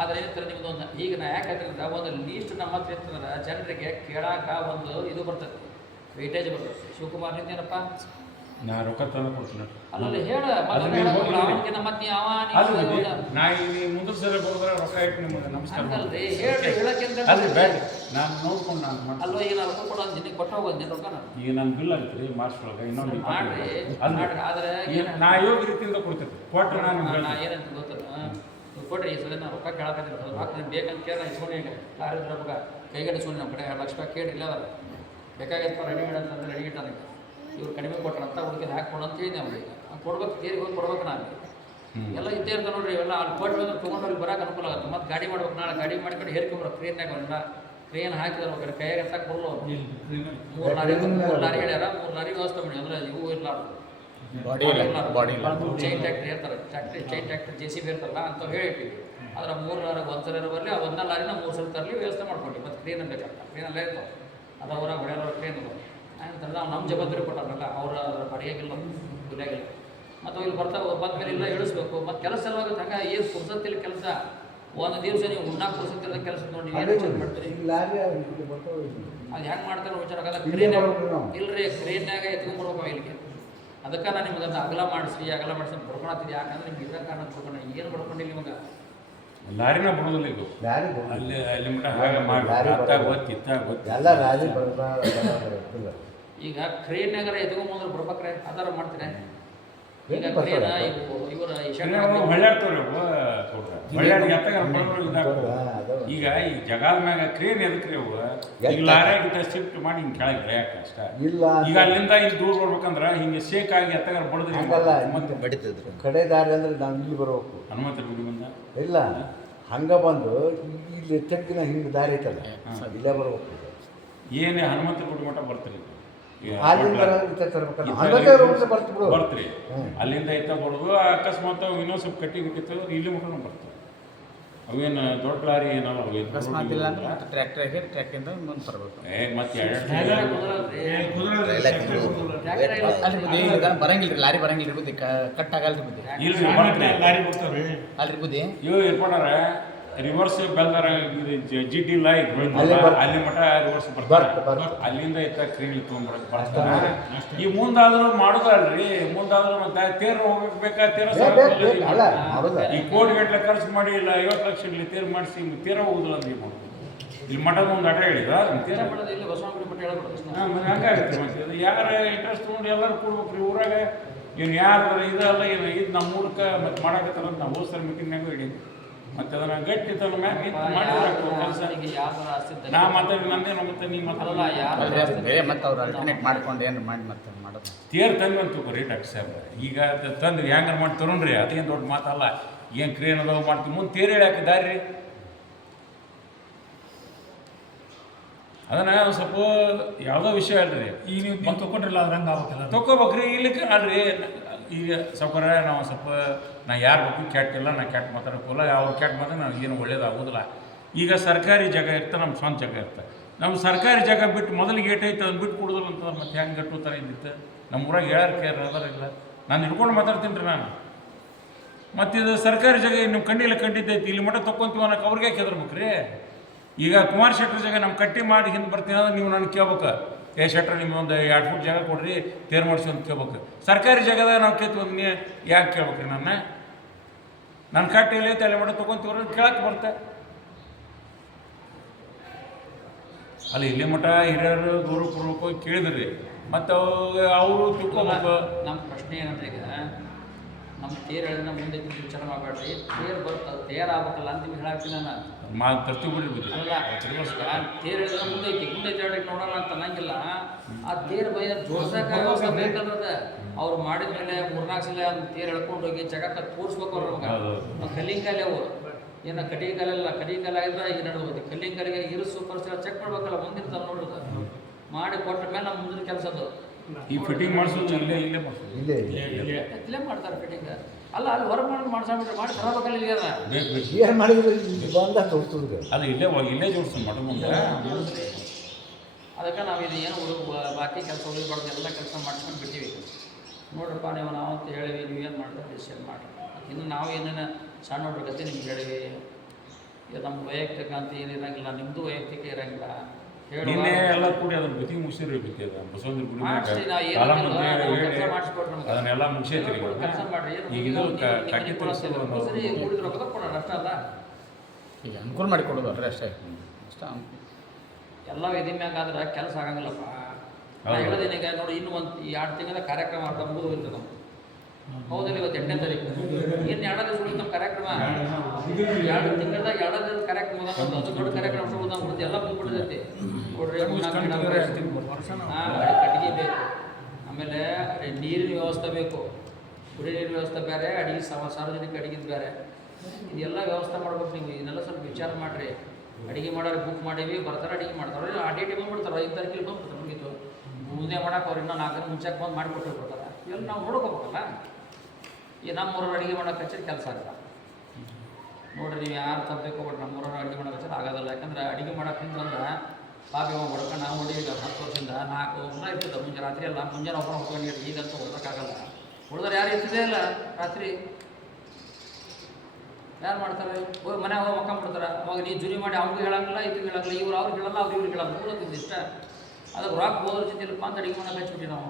ಆದರೆ ಏನಂತಾರೆ ನಿಮ್ದು ಒಂದು ಈಗ ನಾ ಯಾಕೆ ಹೇಳ್ತಿದ್ರೆ ಒಂದು ಲೀಸ್ಟ್ ನಮ್ಮ ಹತ್ರ ಇರ್ತಂದ್ರೆ ಜನರಿಗೆ ಕೇಳಾಕ ಒಂದು ಇದು ಬರ್ತದೆ ವೇಟೇಜ್ ಬರ್ತದೆ ಶಿವಕುಮಾರ್ನಿಂದ ಏನಪ್ಪ ನಾ ರೊಕ್ಕ ತಂದು ಕೊಡ್ತೀನಿ ಅಲ್ಲಲ್ಲಿ ಹೇಳ ಅವನಿಗೆ ಮತ್ತೆ ಯಾವ ನಾ ಈಗ ಮುಂದೆ ಸರಿ ಹೋದ್ರೆ ರೊಕ್ಕ ಇಟ್ಟು ನಿಮಗೆ ನಮಸ್ಕಾರ ಅಲ್ರಿ ಹೇಳಿ ಹೇಳಕ್ಕೆ ಅಲ್ರಿ ಬೇಡ ನಾನು ನೋಡ್ಕೊಂಡು ನಾನು ಅಲ್ವ ಈಗ ನಾನು ರೊಕ್ಕ ಕೊಡೋ ದಿನಕ್ಕೆ ಕೊಟ್ಟು ಹೋಗೋದು ರೊಕ್ಕ ಈಗ ನನ್ನ ಬಿಲ್ ಆಯ್ತು ರೀ ಮಾರ್ಚ್ ಒಳಗೆ ಇನ್ನೊಂದು ಮಾಡ್ರಿ ಆದರೆ ನಾ ಯೋಗ ರೀತಿಯಿಂದ ಕೊಡ್ತೇನೆ ಕೊಟ್ಟರೆ ನಾ ಏನಂತ ಗೊತ್ತಲ್ಲ ಕೊಡ್ರಿ ಈ ಸಲ ನಾನು ರೊಕ್ಕ ಕೇಳಕತ್ತೀನಿ ರೊಕ್ಕ ಬೇಕಂತ ಕೇಳಿ ನಾನು ಇಸ್ಕೊಂಡು ಈಗ ಲಾರಿ ರೊಕ್ಕ ಕೈಗಡೆ ಇಸ್ಕೊಂಡು ನಮ್ಮ ಕಡೆ 2 ಲಕ್ಷ ರೂಪಾಯಿ ಕೇಳಿ ಇಲ್ಲ ಅದಲ್ಲ ಬೇಕಾಗೈತಪ್ಪ ರೆಡಿಮೇಡ್ ಅಂತಂದ್ರೆ ರೆಡಿಮೇಡ್ ನನಗೆ ಇವ್ರು ಕಡಿಮೆ ಕೊಟ್ಟರಂತ ಹುಡುಗಿ ಹಾಕಿ ಕೊಡು ಅಂತ ಹೇಳಿದೆ ಅವ್ರಿಗೆ ಕೊಡ್ಬೇಕು ತೇರಿಗೆ ಹೋಗಿ ಕೊಡ್ಬೇಕು ನಾನು ಎಲ್ಲ ಇದ್ದೇ ಇರ್ತಾವೆ ನೋಡ್ರಿ ಇವೆಲ್ಲ ಅಲ್ಲಿ ಕೊಟ್ಟು ಬಂದ್ರೆ ತೊಗೊಂಡೋಗಿ ಬರೋಕೆ ಅನುಕೂಲ ಆಗುತ್ತೆ ಮತ್ತು ಗಾಡಿ ಮಾಡ್ಬೇಕು ನಾಳೆ ಗಾಡಿ ಮಾಡ್ಕೊಂಡು ಹೇರ್ಕೊಂಬರೋ ಕ್ರೇನ್ಯಾಗ ಅವನ್ನ ಕ್ರೇನ್ ಹಾಕಿದ್ರೆ ಹೋಗ್ರಿ ಕೈಯಾಗ ಎತ್ತಕ್ಕೆ ಬರಲ್ಲ 3 ಲಾರಿ ಹೇಳ್ಯಾರ 3 ಲಾರಿ ವ್ಯವಸ್ಥೆ ಮಾಡಿ ಅಂದರೆ ಇವು ಇರಲಾರ್ದು ಚೈನ್ ಟ್ಯಾಕ್ಟ್ರಿ ಇರ್ತಾರೆ ಚೈನ್ ಟ್ಯಾಕ್ಟ್ರಿ JCB ಇರ್ತಲ್ಲ ಅಂತ ಹೇಳಿಟ್ಟಿವಿ ಆದರೆ 3 ಲಾರಿ ಒಂದ್ಸಲ ಬರಲಿ ಆ 1 ಲಾರಿನ 3 ಸಲ ತರಲಿ ವ್ಯವಸ್ಥೆ ಮಾಡ್ಕೊಂಡು ಮತ್ತು ಕ್ರೇನ್ ಬೇಕಂತ ಕ್ರೇನಲ್ಲೇ ಇರ್ತಾವೆ ಅದು ಅವ್ರಾಗ ಹೊಡೆಯೋರು ಕ್ರೇನ್ ಅಂತಂದ್ರೆ ನಾವು ನಮ್ಮ ಜವಾಬ್ದಾರಿ ಕೊಟ್ಟಾರಲ್ಲ ಅವ್ರ ಬಡಿಯಾಗಿಲ್ಲ ದುಡಿಯಾಗಿಲ್ಲ ಮತ್ತು ಇಲ್ಲಿ ಬಂದ ಮೇಲೆ ಇಲ್ಲ ಇಳಿಸ್ಬೇಕು ಮತ್ತು ಕೆಲಸ ಎಲ್ಲವಾಗುತ್ತೆ ಹಂಗೆ ಏನು ಪುರ್ಸತ್ತಿಲ್ಲ ಕೆಲಸ ಒಂದು ದಿವಸ ನೀವು ಉಣ್ಣಾಕ ಪುರ್ಸತ್ತಿಲ್ಲ ಕೆಲಸ ನೋಡಿ ಏನು ವಿಚಾರ ಮಾಡ್ತೀರಿ ಅದು ಹೆಂಗೆ ಮಾಡ್ತಾರೆ ವಿಚಾರ ಆಗಲ್ಲ ಕ್ರೇನ್ ಇಲ್ಲರಿ ಕ್ರೇನ್ಯಾಗ ಎತ್ಕೊಂಡ್ಬರ್ಬೇಕು ಇಲ್ಲಿಗೆ ಅದಕ್ಕೆ ನಾನು ನಿಮ್ಗೆ ಅದು ಅಗಲ ಮಾಡಿಸಿ ಬರ್ಕೊಳತ್ತೀವಿ ಯಾಕಂದ್ರೆ ನಿಮ್ಗೆ ಇದ್ದ ಕಾರಣ ಬರ್ಕೊಂಡು ಏನು ಬರ್ಕೊಂಡಿಲ್ಲ ನಿಮಗೆ ಲಾರಿನ ಬಿಡೋದಿಲ್ಲ ಈಗ ಅಲ್ಲಿ ಅಲ್ಲಿ ಮಟ್ಟ ಹಾಗೆ ಮಾಡಿ ಎಲ್ಲ ರಾಜಿ ಈಗ ಕ್ರೇನ್ಯಾಗರ ಎತ್ಕೊಂಬಂದ್ರೆ ಬರ್ಬೇಕ್ರೆ ಆಧಾರ ಮಾಡ್ತೀನಿ ಈಗ ಕ್ರೇನ ಇವರ ಹೊಳ್ಳಾಡ್ತವ್ರಿ ಈಗ ಈ ಜಗಾದ ಮ್ಯಾಗ ಕ್ರೇನ್ ಎದಕ್ರಿ ಅವು ಈಗ ಲಾರಿಯಾಗಿದ್ದ ಶಿಫ್ಟ್ ಮಾಡಿ ಹಿಂಗೆ ಕೆಳಗೆ ಬೆಳೆಯಕ್ಕೆ ಅಷ್ಟ ಈಗ ಅಲ್ಲಿಂದ ಇಲ್ಲಿ ದೂರ ಬರ್ಬೇಕಂದ್ರೆ ಹಿಂಗೆ ಶೇಕ್ ಆಗಿ ಎತ್ತಗಾರ ಬಡದ್ರಿ ಬಡಿತಿದ್ರು ಕಡೆ ದಾರಿ ಅಂದ್ರೆ ನಾವು ಇಲ್ಲಿ ಬರ್ಬೇಕು ಹನುಮಂತ ಗುಡಿ ಬಂದ ಇಲ್ಲ ಹಂಗ ಬಂದು ಇಲ್ಲಿ ತೆಗ್ಗಿನ ಹಿಂಗೆ ದಾರಿ ಐತಲ್ಲ ಇಲ್ಲೇ ಬರ್ಬೇಕು ಏನೇ ಹನುಮಂತ ಗುಡಿ ಮಠ ಬರ್ತೀರಿ ಬರ್ತೀರಿ ಅಲ್ಲಿಂದ ಇತ್ತ ಬರೋದು ಅಕಸ್ಮಾತ್ ಇನ್ನೊಂದು ಸ್ವಲ್ಪ ಕಟ್ಟಿ ಗಿಟ್ಟಿತ್ತು ಇಲ್ಲಿ ಮಠ ಬರ್ತೀವಿ ಅವೇನು ದೊಡ್ಡ ಲಾರಿ ಏನಲ್ಲ ಅಕಸ್ಮಾತ್ ಇಲ್ಲ ಅಂದ್ರೆ ಮತ್ತೆ ಟ್ರ್ಯಾಕ್ಟರ್ ಹಾಕಿ ಟ್ರ್ಯಾಕ್ಟಿಂದ ಮುಂದೆ ತರಬೇಕು ಬರಂಗಿಲ್ಲ ರೀ ಲಾರಿ ಬರಂಗಿಲ್ಲ ರೀ ಬುದ್ಧಿ ಕಟ್ ಆಗಲ್ಲ ರೀ ಬುದ್ಧಿ ಲಾರಿ ಬರ್ತಾವ್ರಿ ಅಲ್ರಿ ಬುದ್ಧಿ ಇವು ಇರ್ಕೊಂಡಾರ ರಿವರ್ಸ್ ಬೆಲ್ದಾರ ಜಿಡ್ಡಿ ಇಲ್ಲ ಅಲ್ಲಿ ಮಠ ರಿವರ್ಸ್ ಬರ್ತಾರೆ ಅಲ್ಲಿಂದ ಇತ್ತ ಕ್ರೀಡೆ ತೊಗೊಂಡ್ಬರಕ್ಕೆ ಬರ್ತಾರೆ ಈ ಮುಂದಾದ್ರೂ ಮಾಡೋದಲ್ರಿ ಮುಂದಾದ್ರೂ ಮತ್ತೆ ತೇರು ಹೋಗ್ಬೇಕಾ ತೇರ ಈ ಕೋಟಿ ಗಟ್ಟಲೆ ಖರ್ಚು ಮಾಡಿ ಇಲ್ಲ 50 ಲಕ್ಷ ಇರಲಿ ತೇರು ಮಾಡಿಸಿ ತೇರ ಹೋಗುದಿಲ್ಲ ಅಂತ ಮಾಡೋದು ಇಲ್ಲಿ ಮಠದ ಒಂದು ಆಟ ಹೇಳಿದ ತೀರ ಮಾಡೋದು ಇಲ್ಲಿ ಬಸವನಗುಡಿ ಮಟ್ಟ ಹೇಳ್ಬಿಡೋದು ಹಂಗಾಗುತ್ತೆ ಮತ್ತೆ ಅದು ಯಾರು ಇಂಟ್ರೆಸ್ಟ್ ತೊಗೊಂಡು ಎಲ್ಲರೂ ಕೊಡ್ಬೇಕು ರೀ ಊರಾಗ ಇವ್ನು ಯಾರು ಇದಲ್ಲ ಏನು ಇದು ನಮ್ಮ ಮೂಲಕ ಮತ್ತೆ ಮಾಡಾಕತ್ತಾರ ಅಂತ ನಾವು ಹೋದ ಸರಿ ಮೀಟಿಂಗ್ನಾಗೂ ಹೇಳಿ ಮತ್ತೆ ಅದನ್ನ ಗಟ್ಟಿ ತನ್ನ ಮ್ಯಾಗ ಮಾಡಿದ್ರು ಕೆಲಸ ನಾ ಮಾತಾಡಿ ನಂದೇನು ಮತ್ತೆ ನೀ ಮಾತಾಡಲ್ಲ ಬೇರೆ ಮತ್ತೆ ಅವ್ರು ಅಲ್ಟರ್ನೇಟ್ ಮಾಡ್ಕೊಂಡು ಏನು ಮಾಡಿ ಮತ್ತೆ ಮಾಡೋದು ತೇರು ತಂದು ಅಂತ ತಗೋರಿ ಡಾಕ್ಟರ್ ಸಾಹೇಬ್ ಈಗ ತಂದ್ರಿ ಹೆಂಗಾರು ಮಾಡಿ ತರೋಣ್ರಿ ಅದೇನು ದೊಡ್ಡ ಮಾತಲ್ಲ ಏನು ಕ್ರಿಯೇನ್ ಅದಾವ ಮಾಡ್ತೀವಿ ಮುಂದೆ ತೇರು ಹೇಳಿ ಹಾಕಿದ್ದಾರೆ ರೀ ಅದನ್ನ ಸ್ವಲ್ಪ ಯಾವುದೋ ವಿಷಯ ಅಲ್ರಿ ಈಗ ನೀವು ತೊಗೊಂಡ್ರಲ್ಲ ಅದ್ರ ಹಂಗೆ ಆಗ್ಬೇಕಲ್ಲ ತೊಗೋಬೇಕ್ರಿ ಇಲ್ಲಿಕ್ಕೆ ಅಲ್ರಿ ಈಗ ಸೌಕರ್ಯ ನಾವು ಸ್ವಲ್ಪ ನಾ ಯಾರ ಬಗ್ಗೆ ಕೆಟ್ಟಿಲ್ಲ ನಾ ಕೆಟ್ಟ ಮಾತಾಡೋಕ್ಕೋಲ್ಲ ಅವ್ರು ಕೆಟ್ಟ ಮಾತ್ರ ನನಗೆ ಏನು ಒಳ್ಳೇದಾಗೋದಿಲ್ಲ ಈಗ ಸರ್ಕಾರಿ ಜಾಗ ಇರ್ತಾರೆ ನಮ್ಮ ಸ್ವಂತ ಜಾಗ ಇರ್ತಾರೆ ನಮ್ಮ ಸರ್ಕಾರಿ ಜಾಗ ಬಿಟ್ಟು ಮೊದಲಿಗೆ ಏಟೈತೆ ಅದನ್ನು ಬಿಟ್ಟು ಕೊಡೋದಿಲ್ಲ ಅಂತಂದ್ರೆ ಮತ್ತೆ ಹೆಂಗೆ ಗಟ್ಟು ಥರ ಇದ್ದಿತ್ತು ನಮ್ಮ ಊರಾಗ ಯಾರು ಕೇರ್ ಅದರಿಲ್ಲ ನಾನು ಹಿಡ್ಕೊಂಡು ಮಾತಾಡ್ತೀನಿ ರೀ ನಾನು ಮತ್ತು ಇದು ಸರ್ಕಾರಿ ಜಾಗ ನಿಮ್ಮ ಕಂಡಿದ್ದೈತಿ ಇಲ್ಲಿ ಮಟ್ಟ ತೊಗೊಂತೀವಿ ಅನ್ನೋಕೆ ಅವ್ರಿಗೆ ಕೆದರ್ಬೇಕ್ರಿ ಈಗ ಕುಮಾರ್ ಶೆಟ್ಟರ್ ಜಾಗ ನಮ್ಮ ಕಟ್ಟಿ ಮಾಡಿ ಹಿಂದೆ ಬರ್ತೀನಿ ಅಂದ್ರೆ ನೀವು ನನಗೆ ಕೇಳ್ಬೇಕು ಶೆಟ್ರ್ ನಿಮ್ಮ ಒಂದು 2 ಫೂಟ್ ಜಾಗ ಕೊಡ್ರಿ ತೇರು ಮಾಡಿಸಿ ಅಂತ ಕೇಳ್ಬೇಕು ಸರ್ಕಾರಿ ಜಾಗದಾಗ ನಾವು ಕೇಳ್ತೀವಿ ಯಾಕೆ ಕೇಳ್ಬೇಕ್ರಿ ನನ್ನ ಕಟ್ಟಿ ಇಲ್ಲ ತಲೆ ಮಟ್ಟ ತೊಗೊಂತೀವ್ರ ಕೇಳಕ್ಕೆ ಬರ್ತೆ ಅಲ್ಲ ಇಲ್ಲಿ ಮಠ ಹಿರಿಯರು ಗೌರವ ಪೂರ್ವಕವಾಗಿ ಕೇಳಿದ್ರಿ ಮತ್ತು ಅವರು ತಿಳ್ಕೊಬೇಕು ನಮ್ಮ ಪ್ರಶ್ನೆ ಏನಂದ್ರೆ ಈಗ ನಮ್ಮ ತೇರು ಹೇಳಿದ್ರೆ ಮುಂದೆ ವಿಚಾರ ಮಾಡಬೇಡ್ರಿ ತೇರು ಬರ್ತದೆ ತೇರು ಆಗ್ಬೇಕಲ್ಲ ಅಂತ ನಿಮ್ಗೆ ಹೇಳಾಕ್ತೀನಿ ನಾನು ತರ್ತೀವಿ ಬಿಡ್ರಿ ಅಲ್ಲ ತೇರು ಹೇಳಿದ್ರೆ ಮುಂದೆ ಐತಿ ನೋಡೋಣ ಅಂತ ಅನ್ನಂಗಿಲ್ಲ ಆ ತೇರು ಬೈದ ಜೋಡ್ಸಕ್ಕೆ ಬೇಕಲ್ಲದ ಅವ್ರು ಮಾಡಿದ ಮೇಲೆ 3-4 ಸಲ ಒಂದು ತೇರು ಎಳ್ಕೊಂಡು ಹೋಗಿ ಜಗಕ್ಕೆ ತೋರಿಸ್ಬೇಕು ಅವ್ರ ನಮಗೆ ಕಲ್ಲಿಂಗಾಲಿ ಅವು ಏನು ಕಟ್ಟಿಗೆಲ್ಲ ಕಟ್ಟಿಗೆಲ್ಲ ಆಗಿದ್ರೆ ಈಗ ನಡುವುದು ಕಲ್ಲಿಂಗಾಲಿಗೆ ಇರಿಸು ಪರಿಸರ ಚೆಕ್ ಮಾಡ್ಬೇಕಲ್ಲ ಮುಂದಿನ ನೋಡೋದು ಮಾಡಿ ಕೊಟ್ಟ ಮೇಲೆ ನಮ್ಮ ಮುಂದಿನ ಕೆಲಸ ಅದು ಈ ಫಿಟ್ಟಿಂಗ್ ಮಾಡಿಸೋದು ಇಲ್ಲೇ ಮಾಡ್ತಾರೆ ಫಿಟ್ಟಿಂಗ್ ಅಲ್ಲ ಅಲ್ಲಿ ಹೊರಗೆ ಮಾಡಿ ಮಾಡ್ಸಾಬಿಟ್ರೆ ಮಾಡಿ ತರಬೇಕಲ್ಲ ಇಲ್ಲಿ ಅದ ಏನು ಮಾಡಿದ್ರು ಬಂದ ತೋರಿಸ್ತದೆ ಅದು ಇಲ್ಲೇ ಜೋಡಿಸ್ತೀನಿ ಮಠ ಮುಂದೆ ಅದಕ್ಕೆ ನಾವು ಇದು ಏನು ಬಾಕಿ ಕೆಲಸ ಉಳಿಬಾರ್ದು ಎಲ್ಲ ಕೆಲಸ ಮಾಡ್ಕೊಂಡು ಬಿಟ್ಟಿವಿ ನೋಡ್ರಪ್ಪ ನೀವು ನಾವು ಅಂತ ಹೇಳಿವಿ ನೀವೇನು ಮಾಡಿದ್ರೆ ಡಿಸಿಷನ್ ಮಾಡಿರಿ ಇನ್ನು ನಾವು ಏನೇನು ಸಣ್ಣ ಹುಡುಗ್ರ ಗತಿ ನಿಮ್ಗೆ ಹೇಳಿವಿ ಇದು ನಮ್ಮ ವೈಯಕ್ತಿಕ ಅಂತ ಏನಿರಂಗಿಲ್ಲ ನಿಮ್ಮದು ವೈಯಕ್ತಿಕ ಇರಂಗಿಲ್ಲ ನಿನ್ನೆ ಎಲ್ಲ ಕೂಡಿ ಅದ್ರ ಗತಿ ಮುಗಿಸಿರಿ ಬಸವಂದ್ರ ಗುಡಿ ಅದನ್ನೆಲ್ಲ ಮುಗಿಸೈತ್ರಿ ಈಗ ಇದು ಕಟ್ಟಿ ಈಗ ಅನುಕೂಲ ಮಾಡಿ ಕೊಡೋದು ಅಲ್ರಿ ಅಷ್ಟೇ ಅಷ್ಟ ಎಲ್ಲ ವಿಧಿ ಮ್ಯಾಗಾದ್ರೆ ಕೆಲಸ ಆಗಂಗಿಲ್ಲಪ್ಪ ಹೇಳೋದೇನು ಈಗ ನೋಡಿ ಇನ್ನೂ ಒಂದು 2 ತಿಂಗಳ ಕಾರ್ಯಕ್ರಮ ಅರ್ಧ ಮುಗಿದು ಹೋಗ್ತದೆ ನಾವು ಹೌದಲ್ಲ ಇವತ್ತು 8ನೇ ತಾರೀಕು ಇನ್ನು 2 ದಿವಸ ಉಳಿದು ನಮ್ಮ ಕಾರ್ಯಕ್ರಮ 2 ತಿಂಗಳದಾಗ 2 ದಿವಸ ಕಾರ್ಯಕ್ರಮ ಅದು ದೊಡ್ಡ ಕಾರ್ಯಕ್ರಮ ಉಳಿದು ಎಲ್ಲ ಮುಗಿಬಿಡ್ತೈತಿ ನೋಡ್ರಿ ಕಟ್ಟಿಗೆ ಬೇಕು ಆಮೇಲೆ ನೀರಿನ ವ್ಯವಸ್ಥೆ ಬೇಕು ಕುಡಿಯ ನೀರಿನ ವ್ಯವಸ್ಥೆ ಬೇರೆ ಅಡಿಗೆ ಸಾರ್ವಜನಿಕ ಅಡಿಗೆದು ಬೇರೆ ಇದೆಲ್ಲ ವ್ಯವಸ್ಥೆ ಮಾಡ್ಬೇಕು ನೀವು ಇದನ್ನೆಲ್ಲ ಸ್ವಲ್ಪ ವಿಚಾರ ಮಾಡಿರಿ ಅಡುಗೆ ಮಾಡೋರು ಬುಕ್ ಮಾಡೀವಿ ಬರ್ತಾರೆ ಅಡುಗೆ ಮಾಡ್ತಾರೆ ಆ ಡೇಟಿಗೆ ಬಂದುಬಿಡ್ತಾರೆ 5 ತಾರೀಕಿಗೆ ಬಂದ್ಬಿಡ್ತಾರೆ ಮುಗೀತು ಮುಂದೆ ಮಾಡೋಕೆ ಅವ್ರು ಇನ್ನೂ 4 ದಿನ ಮುಂಚೆಗೆ ಬಂದು ಮಾಡಿಕೊಟ್ಟಿರ್ಬಿಡ್ತಾರೆ ಎಲ್ಲ ನಾವು ನೋಡ್ಕೋಬೇಕಲ್ಲ ಈ ನಮ್ಮೂರವ್ರು ಅಡುಗೆ ಮಾಡೋಕೆ ಹಚ್ಚಿದ ಕೆಲಸ ಆಗಲ್ಲ ನೋಡಿರಿ ನೀವು ಯಾರು ತಪ್ಪಬೇಕು ಬಟ್ ನಮ್ಮೂರವ್ರು ಅಡುಗೆ ಮಾಡೋಕೆ ಹಚ್ಚೋದು ಆಗೋದಿಲ್ಲ ಯಾಕಂದ್ರೆ ಅಡುಗೆ ಮಾಡೋಕೆ ಅಂದ್ರೆ ಪಾಪಿ ಹೋಗಿ ಹೊಡ್ಕೊಂಡು ನಾವು ನೋಡಿ ಈಗ 10 ವರ್ಷದಿಂದ 4 ದಿನ ಇರ್ತದೆ ಮುಂಜಾನೆ ರಾತ್ರಿ ಎಲ್ಲ ಮುಂಜಾನೆ ಒಬ್ಬರು ಹೊಡ್ಕೊಂಡು ಈಗಂತೂ ಹೊಡ್ಸೋಕ್ಕಾಗಲ್ಲ ಹೊಡೆದ್ರೆ ಯಾರು ಇರ್ತಿದೆ ಇಲ್ಲ ರಾತ್ರಿ ಯಾರು ಮಾಡ್ತಾರೆ ಹೋಗಿ ಮನೆ ಹೋಗಿ ಮಕ್ಕೊಂಡ್ಬಿಡ್ತಾರೆ ಅವಾಗ ನೀವು ಜುರಿ ಮಾಡಿ ಅವ್ರಿಗೂ ಹೇಳಂಗಿಲ್ಲ ಇದಕ್ಕೆ ಹೇಳಂಗಿಲ್ಲ ಇವ್ರು ಅವ್ರಿಗೆ ಹೇಳಲ್ಲ ಅವ್ರಿಗೆ ಹೇಳಲ್ಲ ಓದೋದು ಇಷ್ಟ ಅದಕ್ಕೆ ರಾಕ್ ಹೋದ್ರ ಜೊತೆಲಿಪ್ಪ ಅಂತ ಅಡುಗೆ ಮಾಡೋಕೆ ಹಚ್ಬಿಟ್ಟು ನಾವು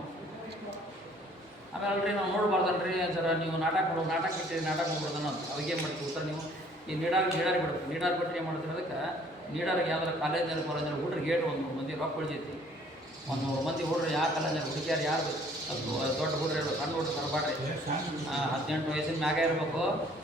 ಆಮೇಲೆ ಅಲ್ರಿ ನಾವು ನೋಡ್ಬಾರ್ದಲ್ರಿ ಸರ ನೀವು ನಾಟಕ ಬಿಟ್ಟಿರಿ ನಾಟಕ ಮಾಡ್ಬಿಡ್ತಾನ ಅಂತ ಅವಾಗ ಏನು ಮಾಡ್ತೀವಿ ಉತ್ತರ ನೀವು ಈ ನೀಡಾರಿಗೆ ಬಿಡ್ತೀವಿ ನೀಡಾರ್ ಬಿಟ್ಟರೆ ಏನು ಮಾಡ್ತೀವಿ ಅದಕ್ಕೆ ನೀಡಾರಿಗೆ ಯಾವ್ದಾರ ಕಾಲೇಜ್ನಲ್ಲಿ ಕಾಲೇಜ್ನಲ್ಲಿ ಹುಡ್ರಿಗೆ ಗೇಟ್ 100 ಮಂದಿ ರೊಕ್ಕ ಉಳಿದೈತಿ 100 ಮಂದಿ ಹುಡ್ರಿ ಯಾವ ಕಾಲೇಜ್ನಲ್ಲಿ ಹುಡುಗಿಯಾರು ಯಾರು ದೊಡ್ಡ ಹುಡ್ರಿ ಸಣ್ಣ ಹುಡ್ರಿ ತರಬಾಡ್ರಿ 18 ವಯಸ್ಸಿನ ಮ್ಯಾಗ ಇರಬೇಕು